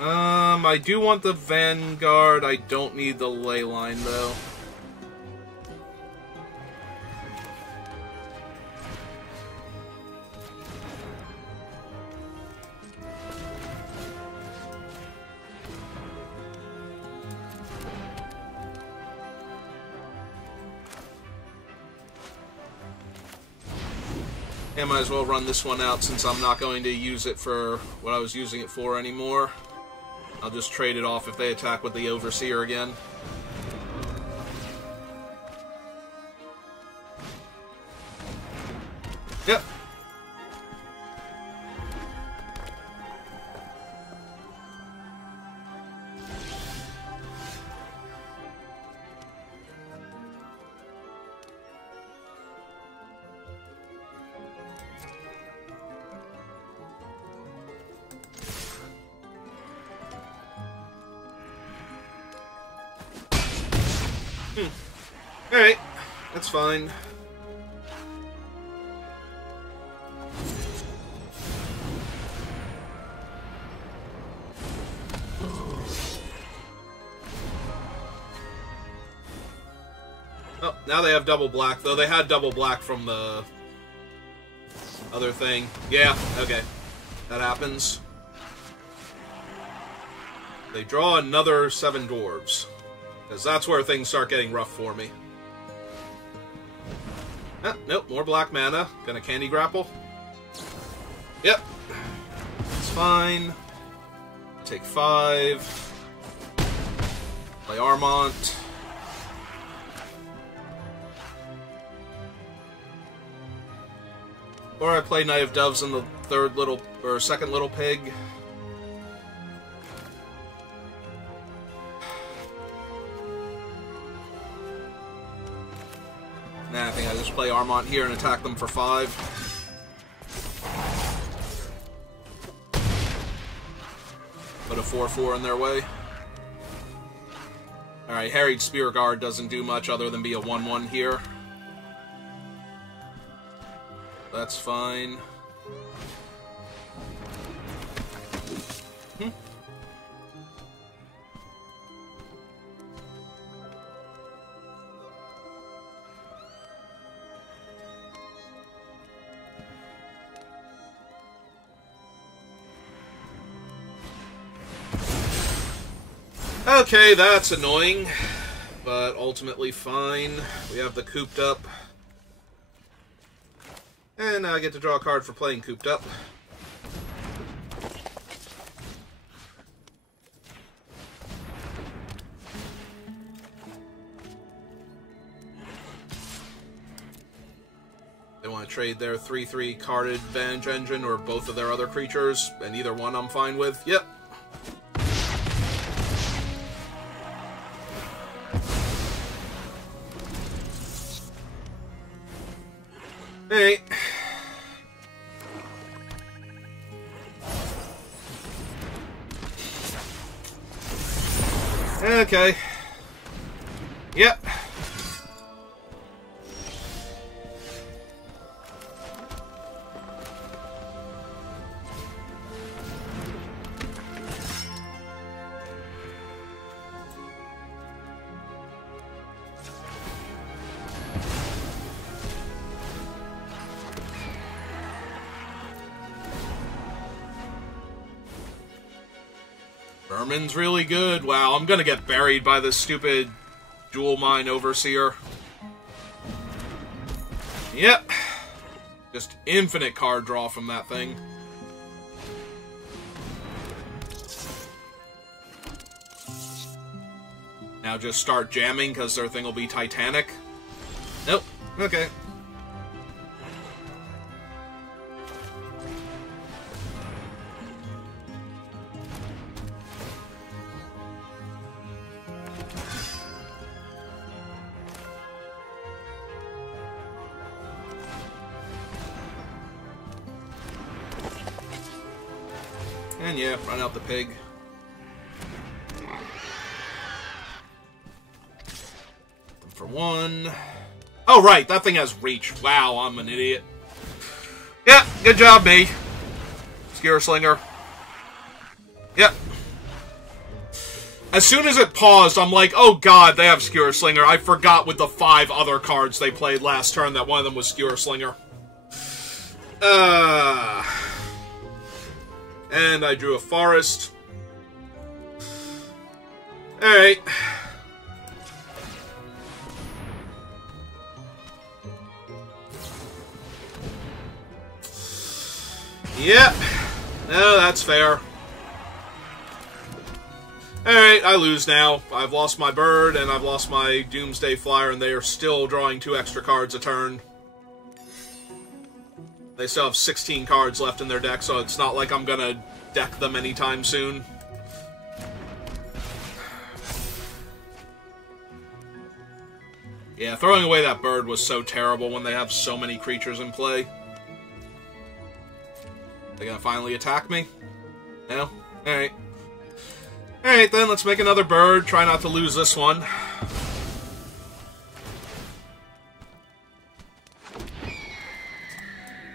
I do want the Vanguard. I don't need the Leyline, though. I might as well run this one out since I'm not going to use it for what I was using it for anymore. I'll just trade it off if they attack with the Overseer again. Yep. Alright, that's fine. Oh, now they have double black, though they had double black from the other thing. Yeah, okay. That happens. They draw another 7 dwarves. Because that's where things start getting rough for me. Ah, nope, more black mana. Gonna candy grapple. Yep. It's fine. Take 5. Play Armont. Or I play Knight of Doves in the third little, or second little pig. Nah, I think I just play Armont here and attack them for 5. Put a 4/4 in their way. Alright, Harried Spear Guard doesn't do much other than be a 1/1 here. That's fine. Okay, that's annoying, but ultimately fine. We have the Cooped Up. And now I get to draw a card for playing Cooped Up. They want to trade their 3/3 carded Advantage Engine or both of their other creatures, and either one I'm fine with. Yep. Hey, Okay. Yep. Vermin's really good. Wow, I'm gonna get buried by this stupid Jewel Mine Overseer. Yep. Just infinite card draw from that thing. Now just start jamming, because their thing will be Titanic. Nope. Okay. And yeah, run out the pig. For one. Oh, right, that thing has reach. Wow, I'm an idiot. Yeah, good job, me. Skewer Slinger. Yep. As soon as it paused, I'm like, oh god, they have Skewer Slinger. I forgot with the 5 other cards they played last turn that one of them was Skewer Slinger. And I drew a forest. Alright. Yep. No, that's fair. Alright, I lose now. I've lost my bird, and I've lost my Doomsday Flyer, and they are still drawing 2 extra cards a turn. They still have 16 cards left in their deck, so it's not like I'm gonna deck them anytime soon. Yeah, throwing away that bird was so terrible when they have so many creatures in play. They gonna finally attack me? No? Alright. Alright then, let's make another bird. Try not to lose this one.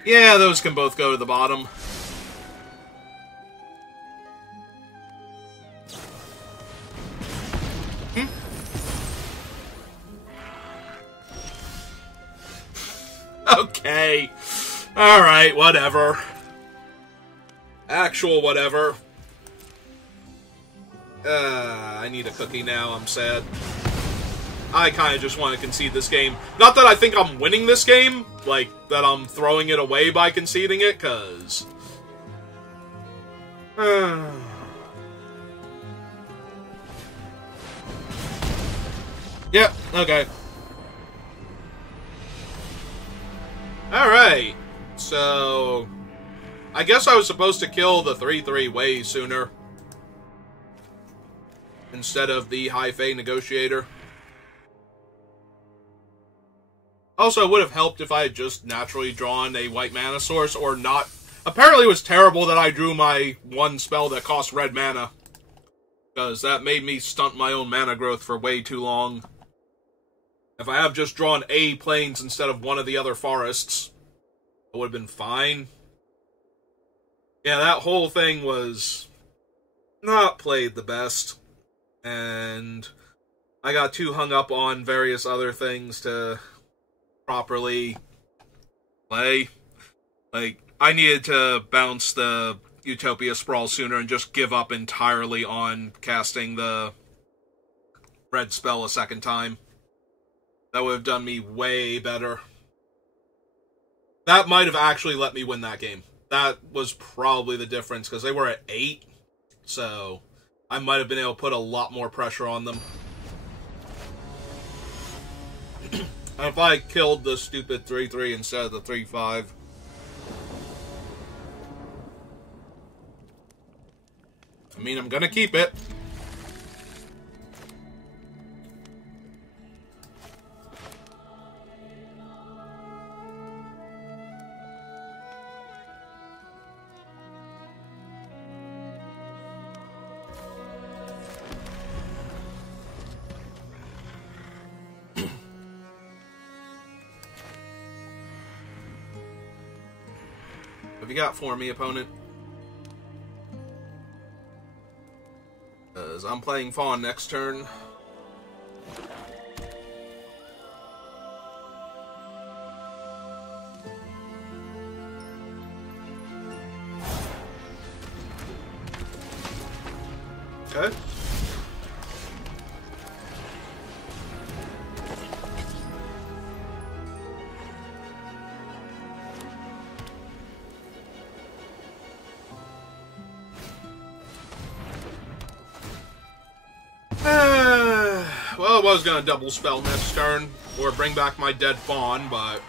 Yeah, those can both go to the bottom. Okay. Alright, whatever. Actual whatever. I need a cookie now, I'm sad. I kind of just want to concede this game. Not that I think I'm winning this game, like, that I'm throwing it away by conceding it, because... Yep, okay. Alright, so... I guess I was supposed to kill the 3/3 way sooner. Instead of the High Fae Negotiator. Also, it would have helped if I had just naturally drawn a white mana source, or not. Apparently it was terrible that I drew my one spell that cost red mana. Because that made me stunt my own mana growth for way too long. If I have just drawn A planes instead of one of the other forests, it would have been fine. Yeah, that whole thing was not played the best. And I got too hung up on various other things to properly play. Like, I needed to bounce the Utopia Sprawl sooner and just give up entirely on casting the red spell a second time. That would have done me way better. That might have actually let me win that game. That was probably the difference, because they were at 8, so I might have been able to put a lot more pressure on them. If I killed the stupid 3/3 instead of the 3/5. I mean, I'm gonna keep it. have you got for me, opponent? Because I'm playing Fawn next turn. Okay. Well, I was going to double spell next turn, or bring back my dead Fawn, but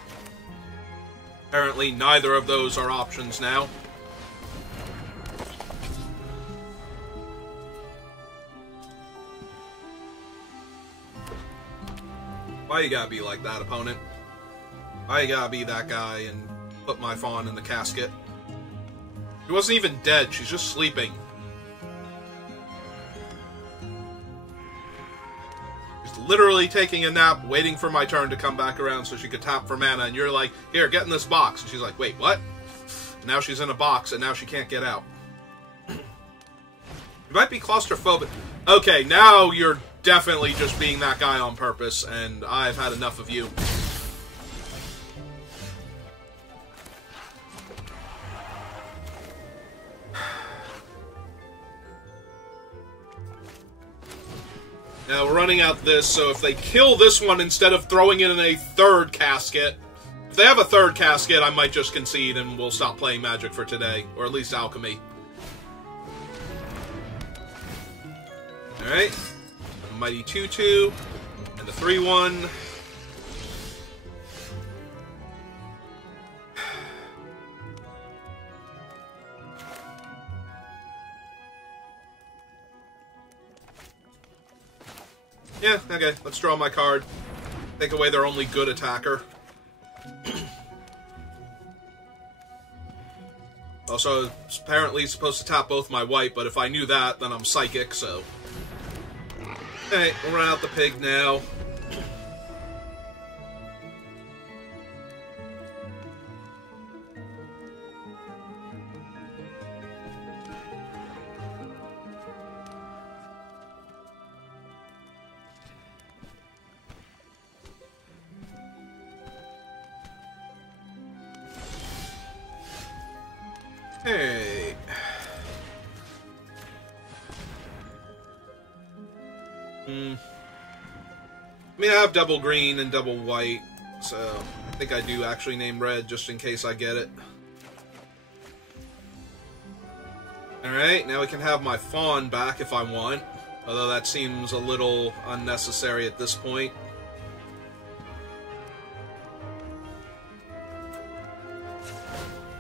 apparently neither of those are options now. Why you gotta be like that, opponent? Why you gotta be that guy and put my Fawn in the casket? She wasn't even dead, she's just sleeping. Literally taking a nap, waiting for my turn to come back around so she could tap for mana, and you're like, here, get in this box. And she's like, wait, what? And now she's in a box, and now she can't get out. You might be claustrophobic. Okay, now you're definitely just being that guy on purpose, and I've had enough of you. Now, we're running out this, so if they kill this one instead of throwing it in a third casket... If they have a third casket, I might just concede and we'll stop playing Magic for today. Or at least Alchemy. Alright. A Mighty 2-2. And a 3-1. Yeah, okay, let's draw my card. Take away their only good attacker. Also, apparently supposed to tap both my white, but if I knew that, then I'm psychic, so... Alright, we'll run out the pig now. Hey. I mean, I have double green and double white, so I think I do actually name red just in case I get it. Alright, now we can have my Fawn back if I want, although that seems a little unnecessary at this point.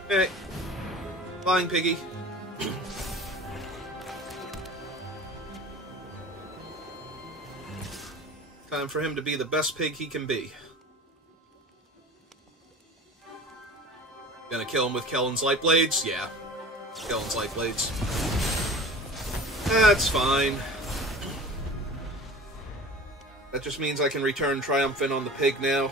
Hey. Flying piggy. Time for him to be the best pig he can be. Gonna kill him with Kellen's Light Blades? Yeah. Kellen's Light Blades. That's fine. That just means I can return Triumphant on the pig now.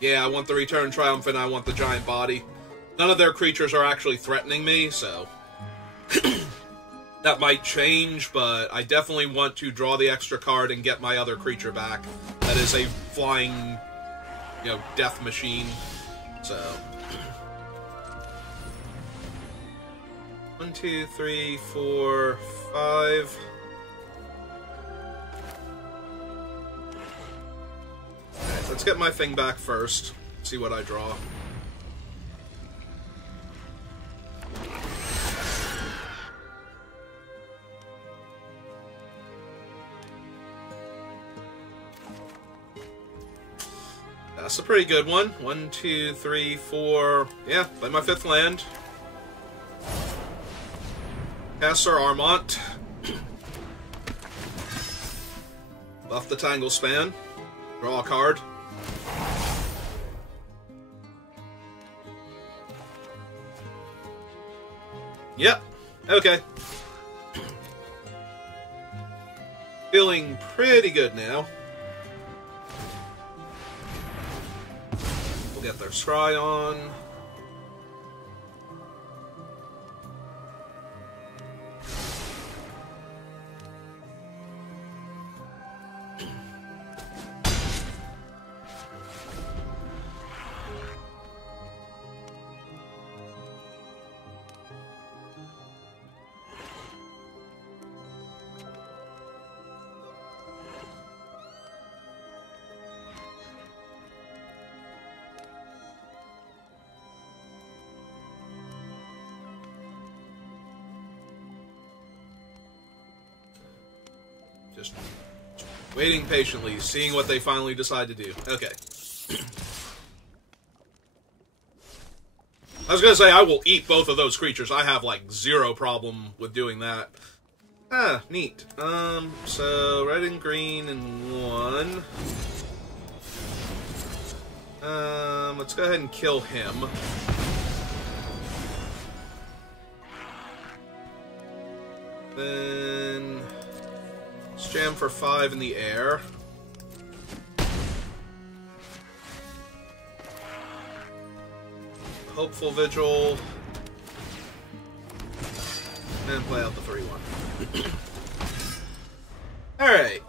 Yeah, I want the Return Triumphant, I want the Giant Body. None of their creatures are actually threatening me, so... that might change, but I definitely want to draw the extra card and get my other creature back. That is a flying, you know, death machine, so... 1, 2, 3, 4, 5... Let's get my thing back first. See what I draw. That's a pretty good one. 1, 2, 3, 4. Yeah, play my 5th land. Cast our Armont. Buff the Tangle Span. Draw a card. Yep, Okay. Feeling pretty good now. We'll get their scry on. Just waiting patiently, seeing what they finally decide to do. Okay. I was gonna say, I will eat both of those creatures. I have, like, zero problem with doing that. Ah, neat. So, red and green and one. Let's go ahead and kill him. Then... jam for 5 in the air. Hopeful Vigil. And play out the 3-1. Alright.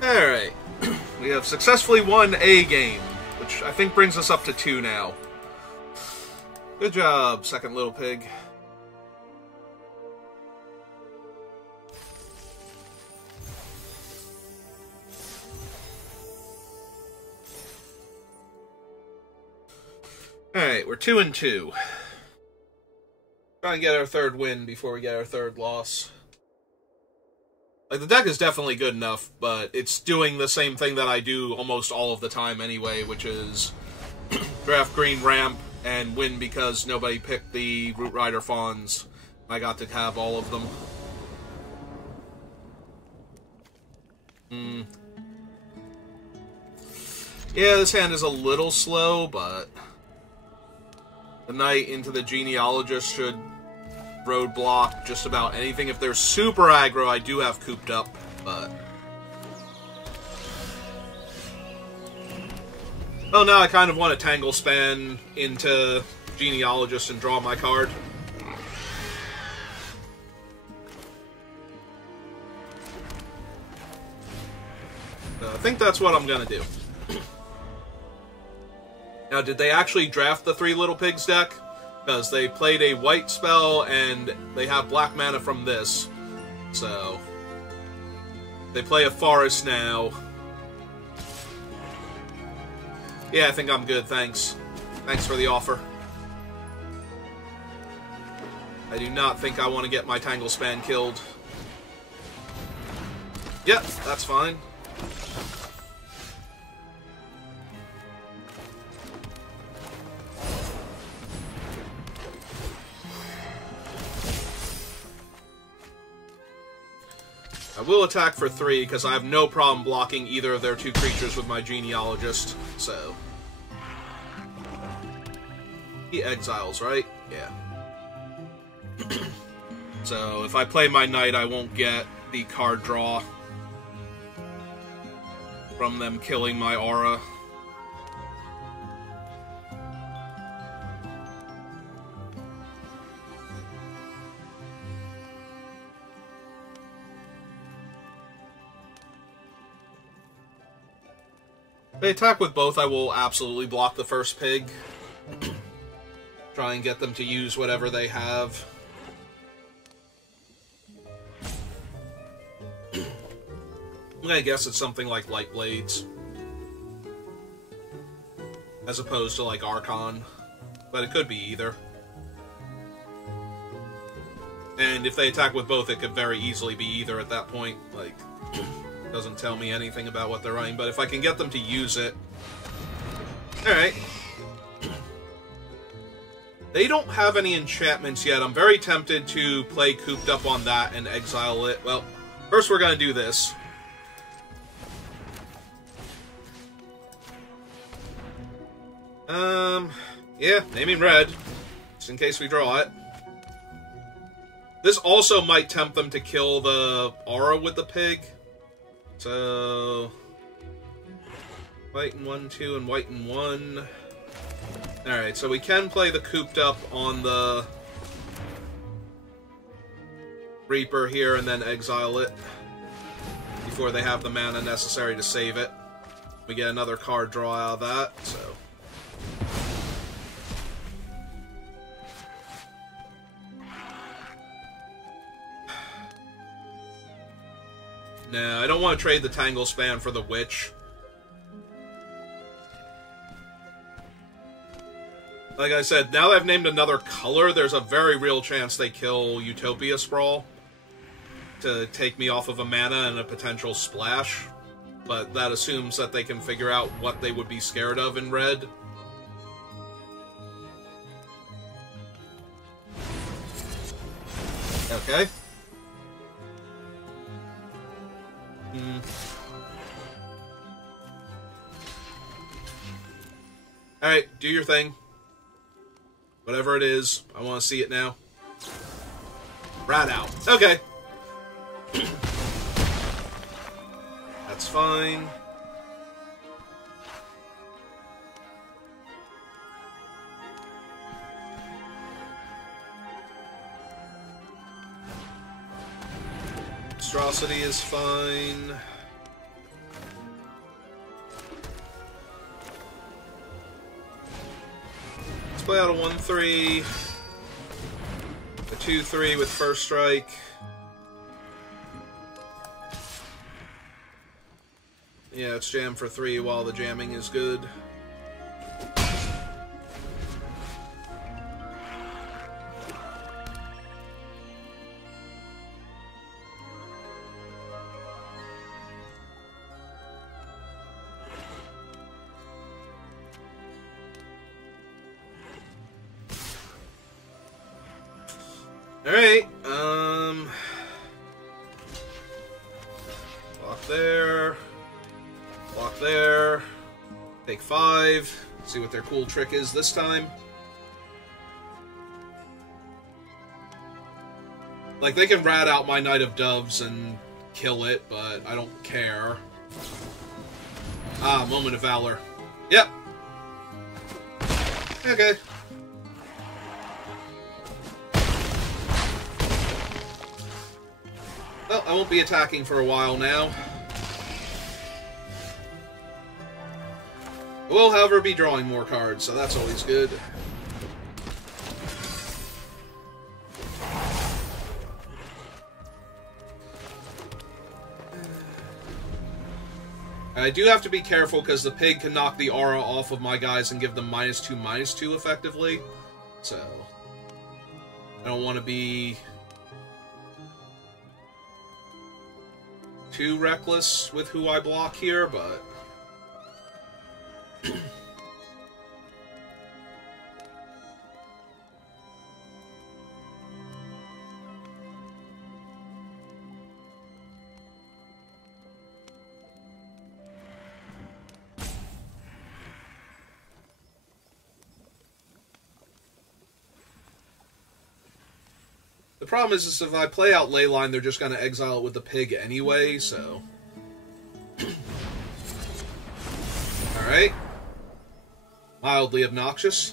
Alright. We have successfully won a game, which I think brings us up to 2 now. Good job, second little pig. Alright, we're 2-2. Try and get our 3rd win before we get our 3rd loss. Like, the deck is definitely good enough, but it's doing the same thing that I do almost all of the time anyway, which is draft green ramp and win because nobody picked the Root Rider Fawns. I got to have all of them. Yeah, this hand is a little slow, but the Knight into the Genealogist should roadblock just about anything. If they're super aggro, I do have cooped up, but... Oh, now I kind of want to Tangle Span into Genealogist and draw my card. I think that's what I'm gonna do. Now, did they actually draft the 3 Little Pigs deck? Because they played a white spell, and they have black mana from this. So, they play a forest now. Yeah, I think I'm good, thanks. Thanks for the offer. I do not think I want to get my Tangle Span killed. Yep, that's fine. I will attack for 3, because I have no problem blocking either of their 2 creatures with my Genealogist, so... He exiles, right? Yeah. So, if I play my Knight, I won't get the card draw from them killing my aura. If they attack with both, I will absolutely block the first pig. Try and get them to use whatever they have. I guess it's something like Light Blades. As opposed to, like, Archon. but it could be either. And if they attack with both, it could very easily be either at that point. Like, doesn't tell me anything about what they're running, but if I can get them to use it... Alright. They don't have any enchantments yet. I'm very tempted to play Cooped Up on that and exile it. Well, first we're going to do this. Yeah, naming red, just in case we draw it. This also might tempt them to kill the aura with the pig. So... white and 1, 2, and white and 1. Alright, so we can play the Cooped Up on the Reaper here and then exile it before they have the mana necessary to save it. We get another card draw out of that, so... No, I don't want to trade the Tangle Span for the Witch. Like I said, now that I've named another color, there's a very real chance they kill Utopia Sprawl to take me off of a mana and a potential splash. But that assumes that they can figure out what they would be scared of in red. Okay. Alright, do your thing. Whatever it is, I want to see it now. Rat out. Okay. That's fine. Monstrosity is fine. Let's play out a 1-3. A 2-3 with first strike. Yeah, it's jam for 3 while the jamming is good. Alright, block there, block there, take 5, see what their cool trick is this time. Like, they can rat out my Knight of Doves and kill it, but I don't care. Ah, Moment of Valor. Yep. Okay. Well, I won't be attacking for a while now. I will, however, be drawing more cards, so that's always good. I do have to be careful because the pig can knock the aura off of my guys and give them -2/-2 effectively. So, I don't want to be too reckless with who I block here, but... The problem is if I play out Leyline, they're just going to exile it with the pig anyway, so... Alright. Mildly obnoxious.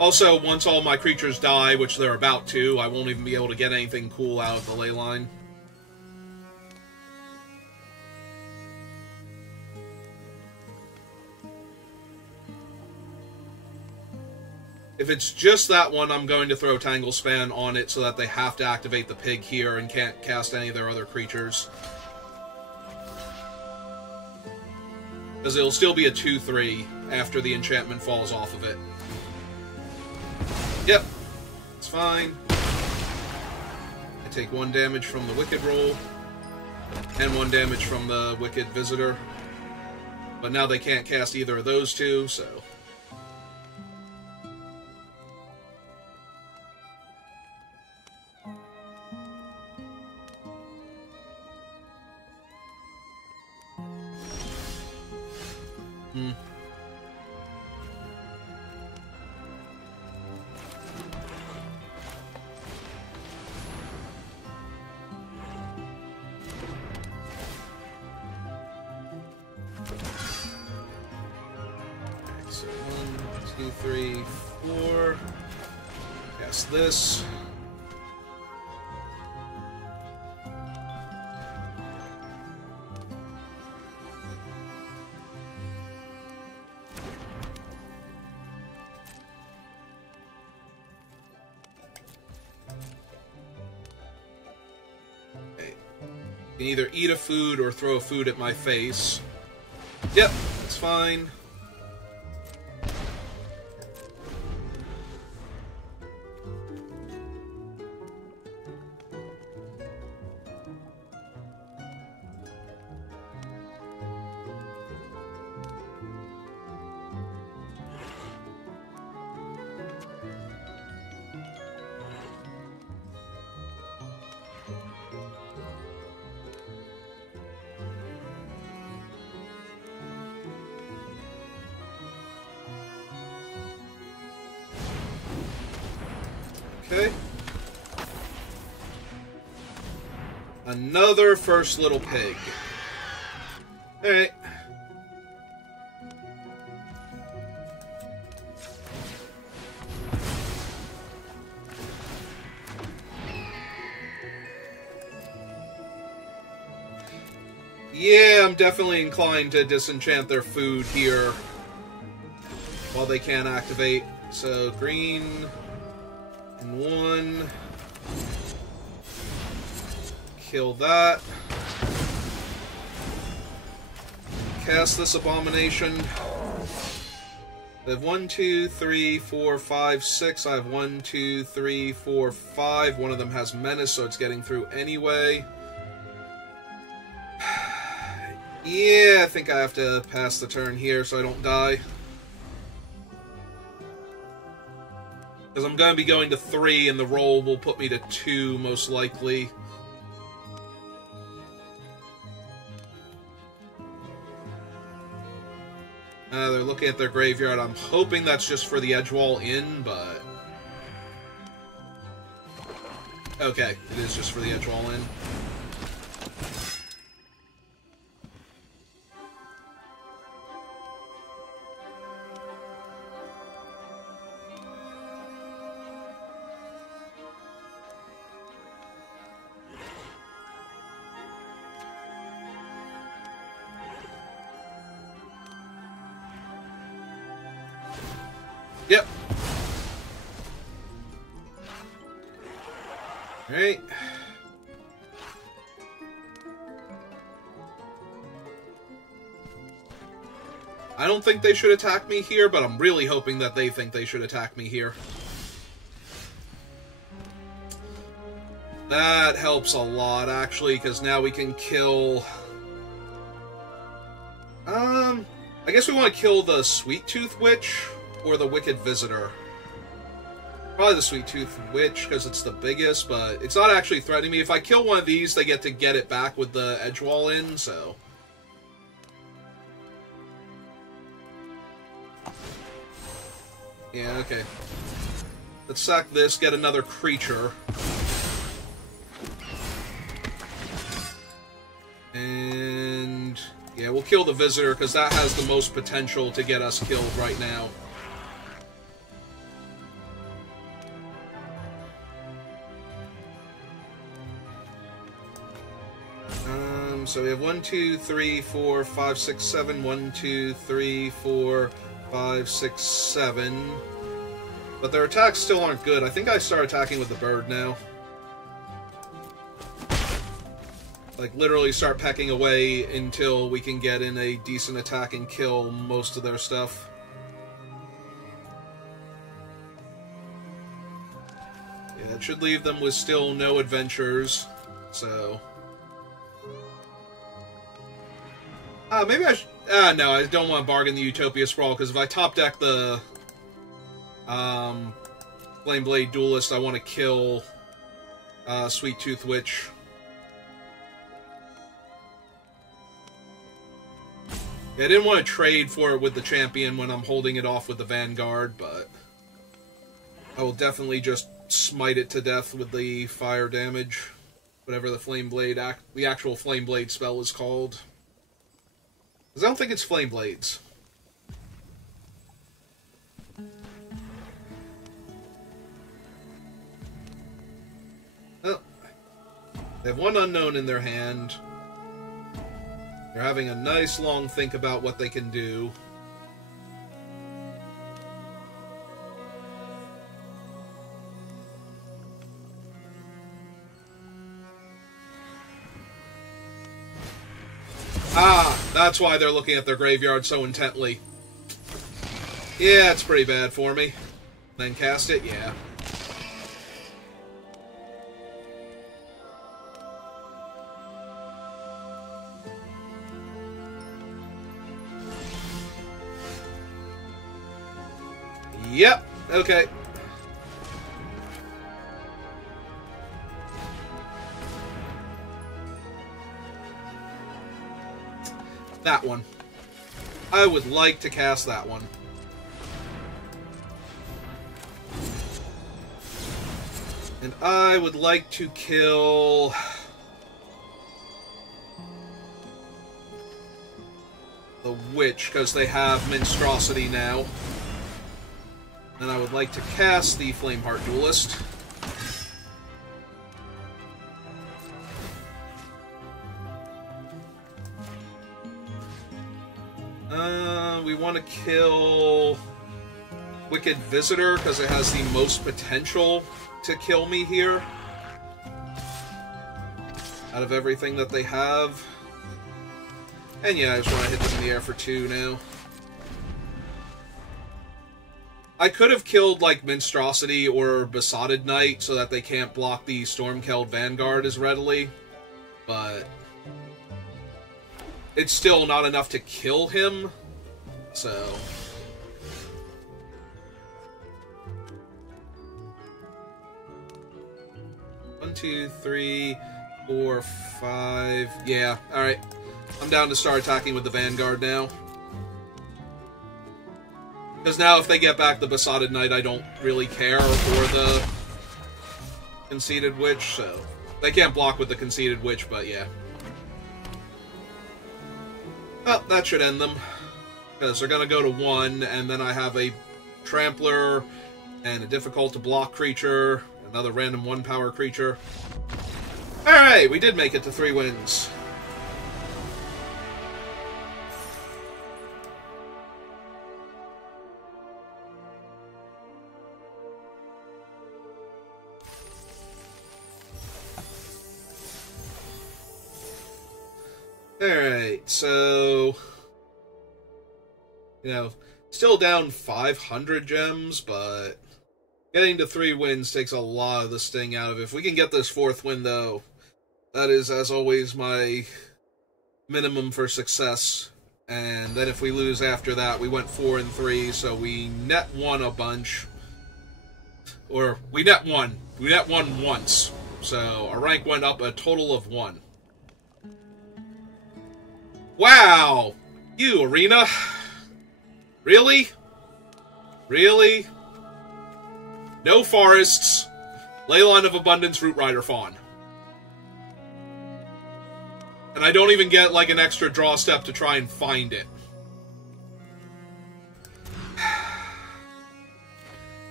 Also, once all my creatures die, which they're about to, I won't even be able to get anything cool out of the Leyline. If it's just that one, I'm going to throw Tangle Span on it so that they have to activate the pig here and can't cast any of their other creatures. Because it'll still be a 2/3 after the enchantment falls off of it. Yep, it's fine. I take 1 damage from the Wicked roll, and 1 damage from the Wicked Visitor. But now they can't cast either of those two, so... So 1, 2, 3, 4. Cast this. Okay. You can either eat a food or throw a food at my face. Yep, that's fine. Okay. Another first little pig. Alright. Yeah, I'm definitely inclined to disenchant their food here while they can't activate. So, green... and 1. Kill that. Cast this abomination. They have 1, 2, 3, 4, 5, 6. I have 1, 2, 3, 4, 5. One of them has menace, so it's getting through anyway. Yeah, I think I have to pass the turn here so I don't die. Because I'm going to be going to 3, and the roll will put me to 2, most likely. They're looking at their graveyard. I'm hoping that's just for the Edgewall Inn, but... okay, it is just for the Edgewall Inn. Yep. Alright. I don't think they should attack me here, but I'm really hoping that they think they should attack me here. That helps a lot, actually, because now we can kill... I guess we want to kill the Sweet Tooth Witch or the Wicked Visitor. Probably the Sweet Tooth Witch, because it's the biggest, but it's not actually threatening me. If I kill one of these, they get to get it back with the Edgewall in, so... yeah, okay. Let's sack this, get another creature. And... yeah, we'll kill the Visitor, because that has the most potential to get us killed right now. So we have 1, 2, 3, 4, 5, 6, 7. 1, 2, 3, 4, 5, 6, 7. But their attacks still aren't good. I think I start attacking with the bird now. Like, literally start pecking away until we can get in a decent attack and kill most of their stuff. Yeah, that should leave them with still no adventures, so... maybe I should... no, I don't want to bargain the Utopia Sprawl, because if I top deck the... Flame Blade Duelist, I want to kill... Sweet Tooth Witch. Yeah, I didn't want to trade for it with the champion when I'm holding it off with the Vanguard, but... I will definitely just smite it to death with the fire damage. Whatever the Flame Blade... the actual Flame Blade spell is called. Because I don't think it's Flame Blades. Oh. They have one unknown in their hand. They're having a nice long think about what they can do. Ah, that's why they're looking at their graveyard so intently. Yeah, it's pretty bad for me. Then cast it, yeah. Yep, okay. That one. I would like to cast that one. And I would like to kill... the Witch, because they have Monstrosity now. And I would like to cast the Flameheart Duelist. We want to kill Wicked Visitor, because it has the most potential to kill me here. Out of everything that they have. And yeah, I just want to hit them in the air for 2 now. I could have killed, like, Monstrosity or Besotted Knight so that they can't block the Stormkeld Vanguard as readily, but it's still not enough to kill him, so... One, two, three, 4, 5... Yeah, alright. I'm down to start attacking with the Vanguard now. Because now if they get back the Besotted Knight, I don't really care, or the Conceited Witch, so... They can't block with the Conceited Witch, but yeah. Well, that should end them. Because they're going to go to 1, and then I have a Trampler, and a difficult-to-block creature, another random 1-power creature. Alright, we did make it to 3 wins. Alright, so... You know, still down 500 gems, but... Getting to 3 wins takes a lot of the sting out of it. If we can get this 4th win, though, that is, as always, my minimum for success. And then if we lose after that, we went 4 and 3, so we net 1 a bunch. Or, we net 1. We net 1 once. So, our rank went up a total of 1. Wow! You, Arena? Really? Really? No forests. Leyline of Abundance, Root Rider Fawn. And I don't even get, like, an extra draw step to try and find it.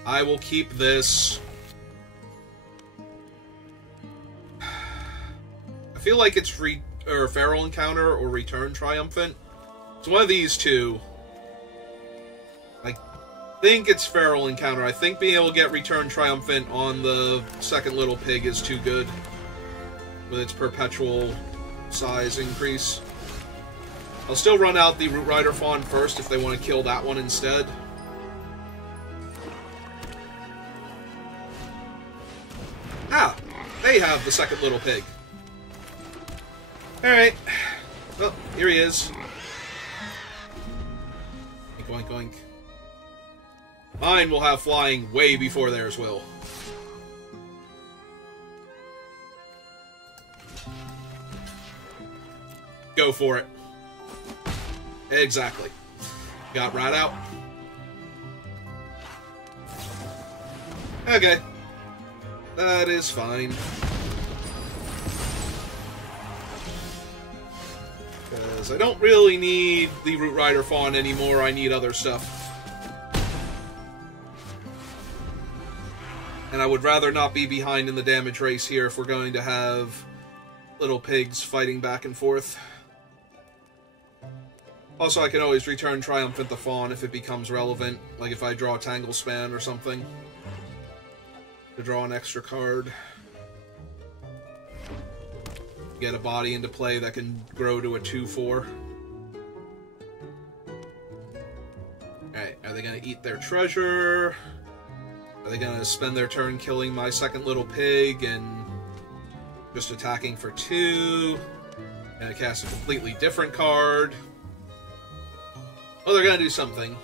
I will keep this. I feel like it's Feral Encounter or Return Triumphant. It's one of these two. I think it's Feral Encounter. I think being able to get Return Triumphant on the second little pig is too good. With its perpetual size increase. I'll still run out the Root Rider Fawn first if they want to kill that one instead. Ah! They have the second little pig. Alright. Well, here he is. Oink, oink, oink. Mine will have flying way before theirs will. Go for it. Exactly. Got right out. Okay. That is fine. Because I don't really need the Root Rider Fawn anymore, I need other stuff. And I would rather not be behind in the damage race here if we're going to have little pigs fighting back and forth. Also, I can always return Triumphant the Fawn if it becomes relevant, like if I draw a Tangle Span or something, to draw an extra card. Get a body into play that can grow to a 2/4. Alright, are they going to eat their treasure? Are they going to spend their turn killing my second little pig and just attacking for 2? And cast a completely different card? Oh, they're going to do something.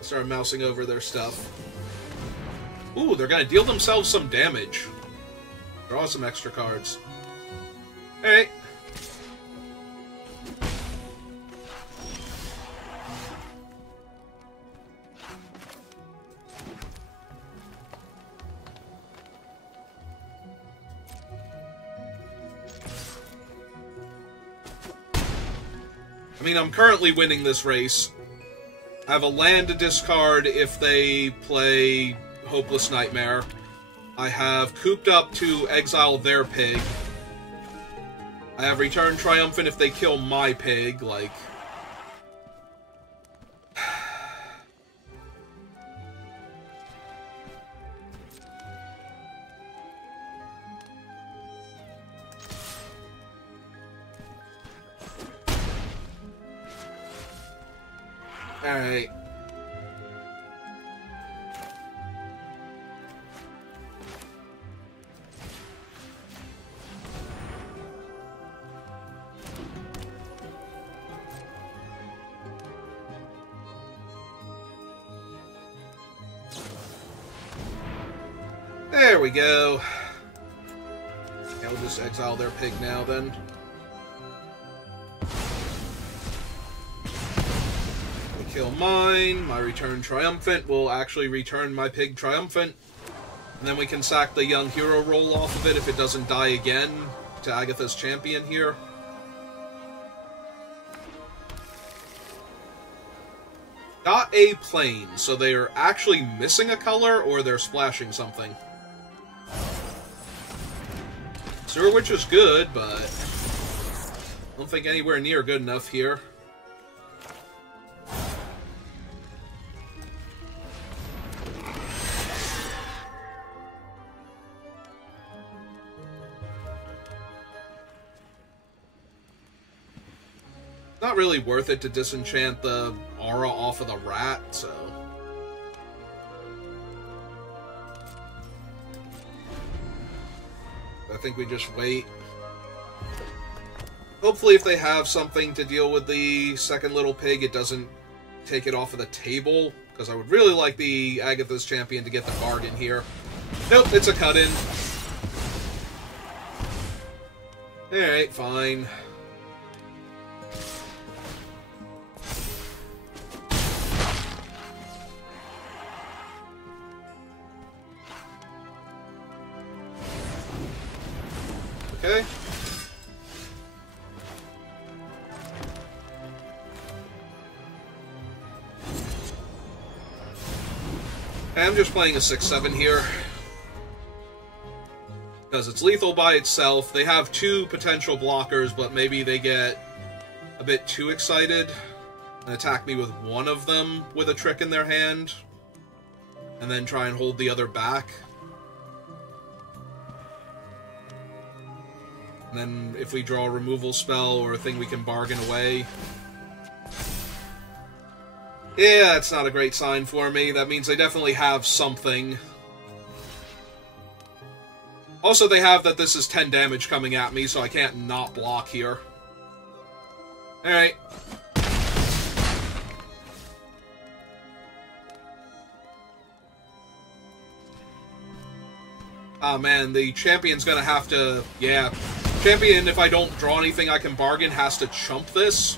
Start mousing over their stuff. Ooh, they're going to deal themselves some damage. Draw some extra cards. Alright. I mean, I'm currently winning this race. I have a land to discard if they play Hopeless Nightmare. I have cooped up to exile their pig. I have returned Triumphant if they kill my pig, like... Alright. There we go. Yeah, we'll just exile their pig now, then. Kill mine, my return Triumphant will actually return my pig Triumphant. And then we can sack the Young Hero roll off of it if it doesn't die again to Agatha's Champion here. Got a plane, so they are actually missing a color or they're splashing something. Sewer Witch is good, but I don't think anywhere near good enough here. Not really worth it to disenchant the aura off of the rat, so... I think we just wait. Hopefully if they have something to deal with the second little pig, it doesn't take it off of the table, because I would really like the Agatha's Champion to get the bargain here. Nope, it's a cut-in. Alright, fine. Okay. I'm just playing a 6/7 here. Because it's lethal by itself. They have 2 potential blockers, but maybe they get a bit too excited and attack me with one of them with a trick in their hand, and then try and hold the other back. And then if we draw a removal spell or a thing we can bargain away... Yeah, that's not a great sign for me. That means they definitely have something. Also, they have that this is 10 damage coming at me, so I can't not block here. Alright. Oh man, the champion's gonna have to... Yeah. Champion, if I don't draw anything I can bargain, has to chump this.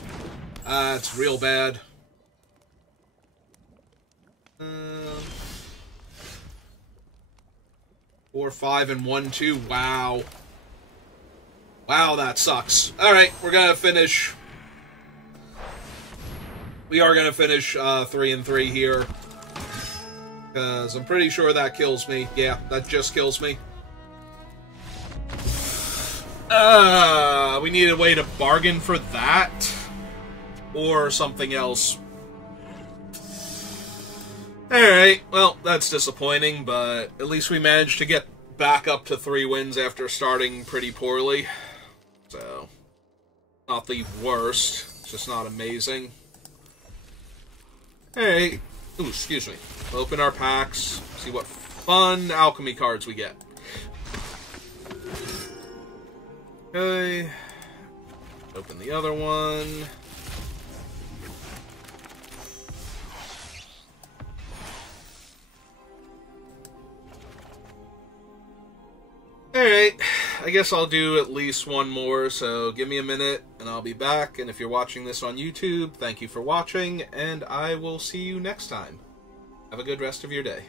It's real bad. 4, 5, and 1, 2. Wow. Wow, that sucks. Alright, we're gonna finish... We are gonna finish 3 and 3 here. Because I'm pretty sure that kills me. Yeah, that just kills me. We need a way to bargain for that. Or something else. Alright, well, that's disappointing, but at least we managed to get back up to 3 wins after starting pretty poorly. So, not the worst, it's just not amazing. Alright, ooh, excuse me. Open our packs, see what fun alchemy cards we get. Okay, open the other one. Alright, I guess I'll do at least one more, so give me a minute and I'll be back. And if you're watching this on YouTube, thank you for watching, and I will see you next time. Have a good rest of your day.